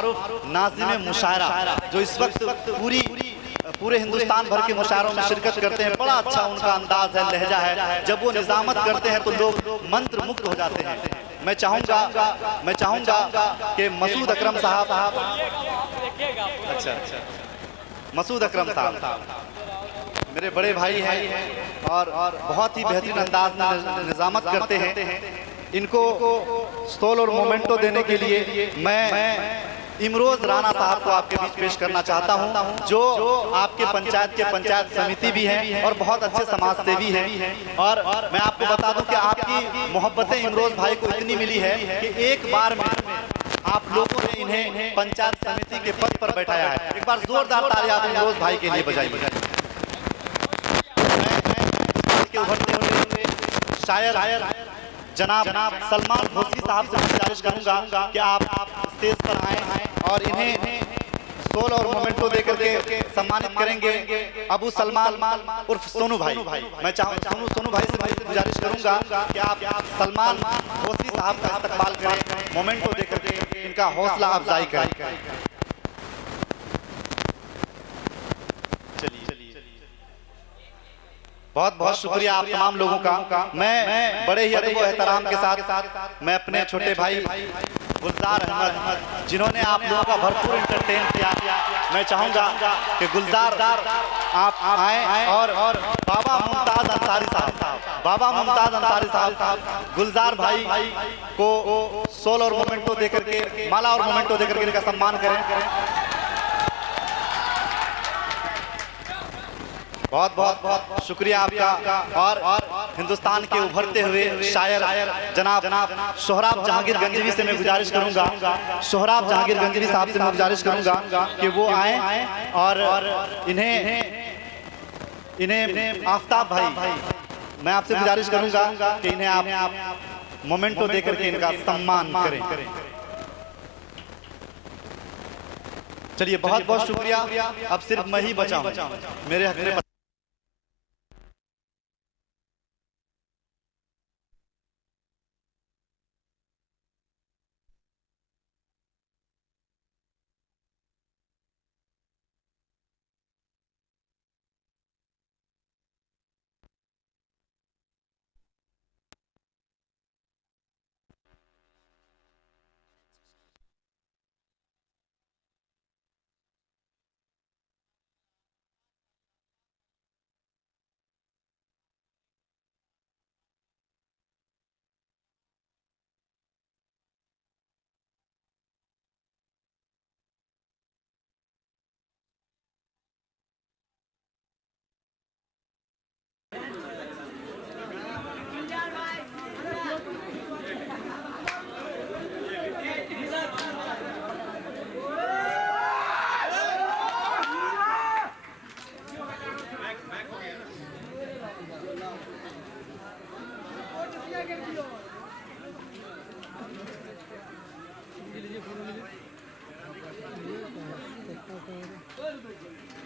नाज़िम मुशायरा जो इस वक्त पूरे हिंदुस्तान भर के मुशायरों में शिरकत करते हैं, बड़ा अच्छा उनका अंदाज है, लहजा है। जब वो निजामत करते हैं तो लोग मंत्र मुग्ध हो जाते हैं। मैं चाहूंगा कि मसूद अकरम साहब, अच्छा मसूद अकरम साहब मेरे बड़े भाई हैं और बहुत ही बेहतरीन अंदाज में निजामत करते हैं। इनको सोल और मोमेंटो देने के लिए मैं इमरोज राणा साहब को आपके बीच पेश करना चाहता हूं, जो आपके पंचायत के पंचायत समिति भी हैं और बहुत अच्छे समाज सेवी हैं। और मैं आपको बता दूं कि आपकी मोहब्बतें इमरोज भाई को इतनी मिली है कि एक बार में आप लोगों ने इन्हें पंचायत समिति के पद पर बैठाया है। एक बार जोरदार ताली आप इमरोज भाई के लिए बजाइए। के उभरते हुए शायर जनाब सलमान भोसरी साहब से गुजारिश करूंगा कि आप स्टेज पर आए और इन्हें सोल और मोमेंटो देकर के सम्मानित करेंगे अबू सलमान उर्फ सोनू भाई। मैं चाहूँ सोनू भाई से मैं गुजारिश करूंगा कि आप सलमान होसी साहब का इस्तकबाल करें, मोमेंटो देकर के इनका हौसला अफजाई करें। बहुत बहुत शुक्रिया आप तमाम लोगों का। मैं बड़े ही अदब व एहतराम के साथ मैं अपने छोटे भाई गुलजार अहमद, जिन्होंने आप लोगों का भरपूर इंटरटेन किया, मैं चाहूंगा कि गुलजार आप आए और बाबा मुमताज अंसारी साहब गुलजार भाई को सोल और मोमेंटो देकर के, माला और मोमेंटो देकर के इनका सम्मान करें। बहुत बहुत शुक्रिया आपका। और हिंदुस्तान के उभरते हुए शायर जनाब सोहराब जहांगीर गंजवी से मैं गुजारिश करूंगा, सोहराब जहांगीर गंजवी साहब से मैं गुजारिश करूंगा कि वो आए और इन्हें आफ्ताब भाई, मैं आपसे गुजारिश करूंगा कि इन्हें आप मोमेंटो देकर के इनका सम्मान करें। चलिए बहुत बहुत शुक्रिया। अब सिर्फ मैं ही बचा हूं मेरे हक में।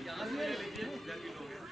यहाँ से ले लीजिए जल्दी लोगे।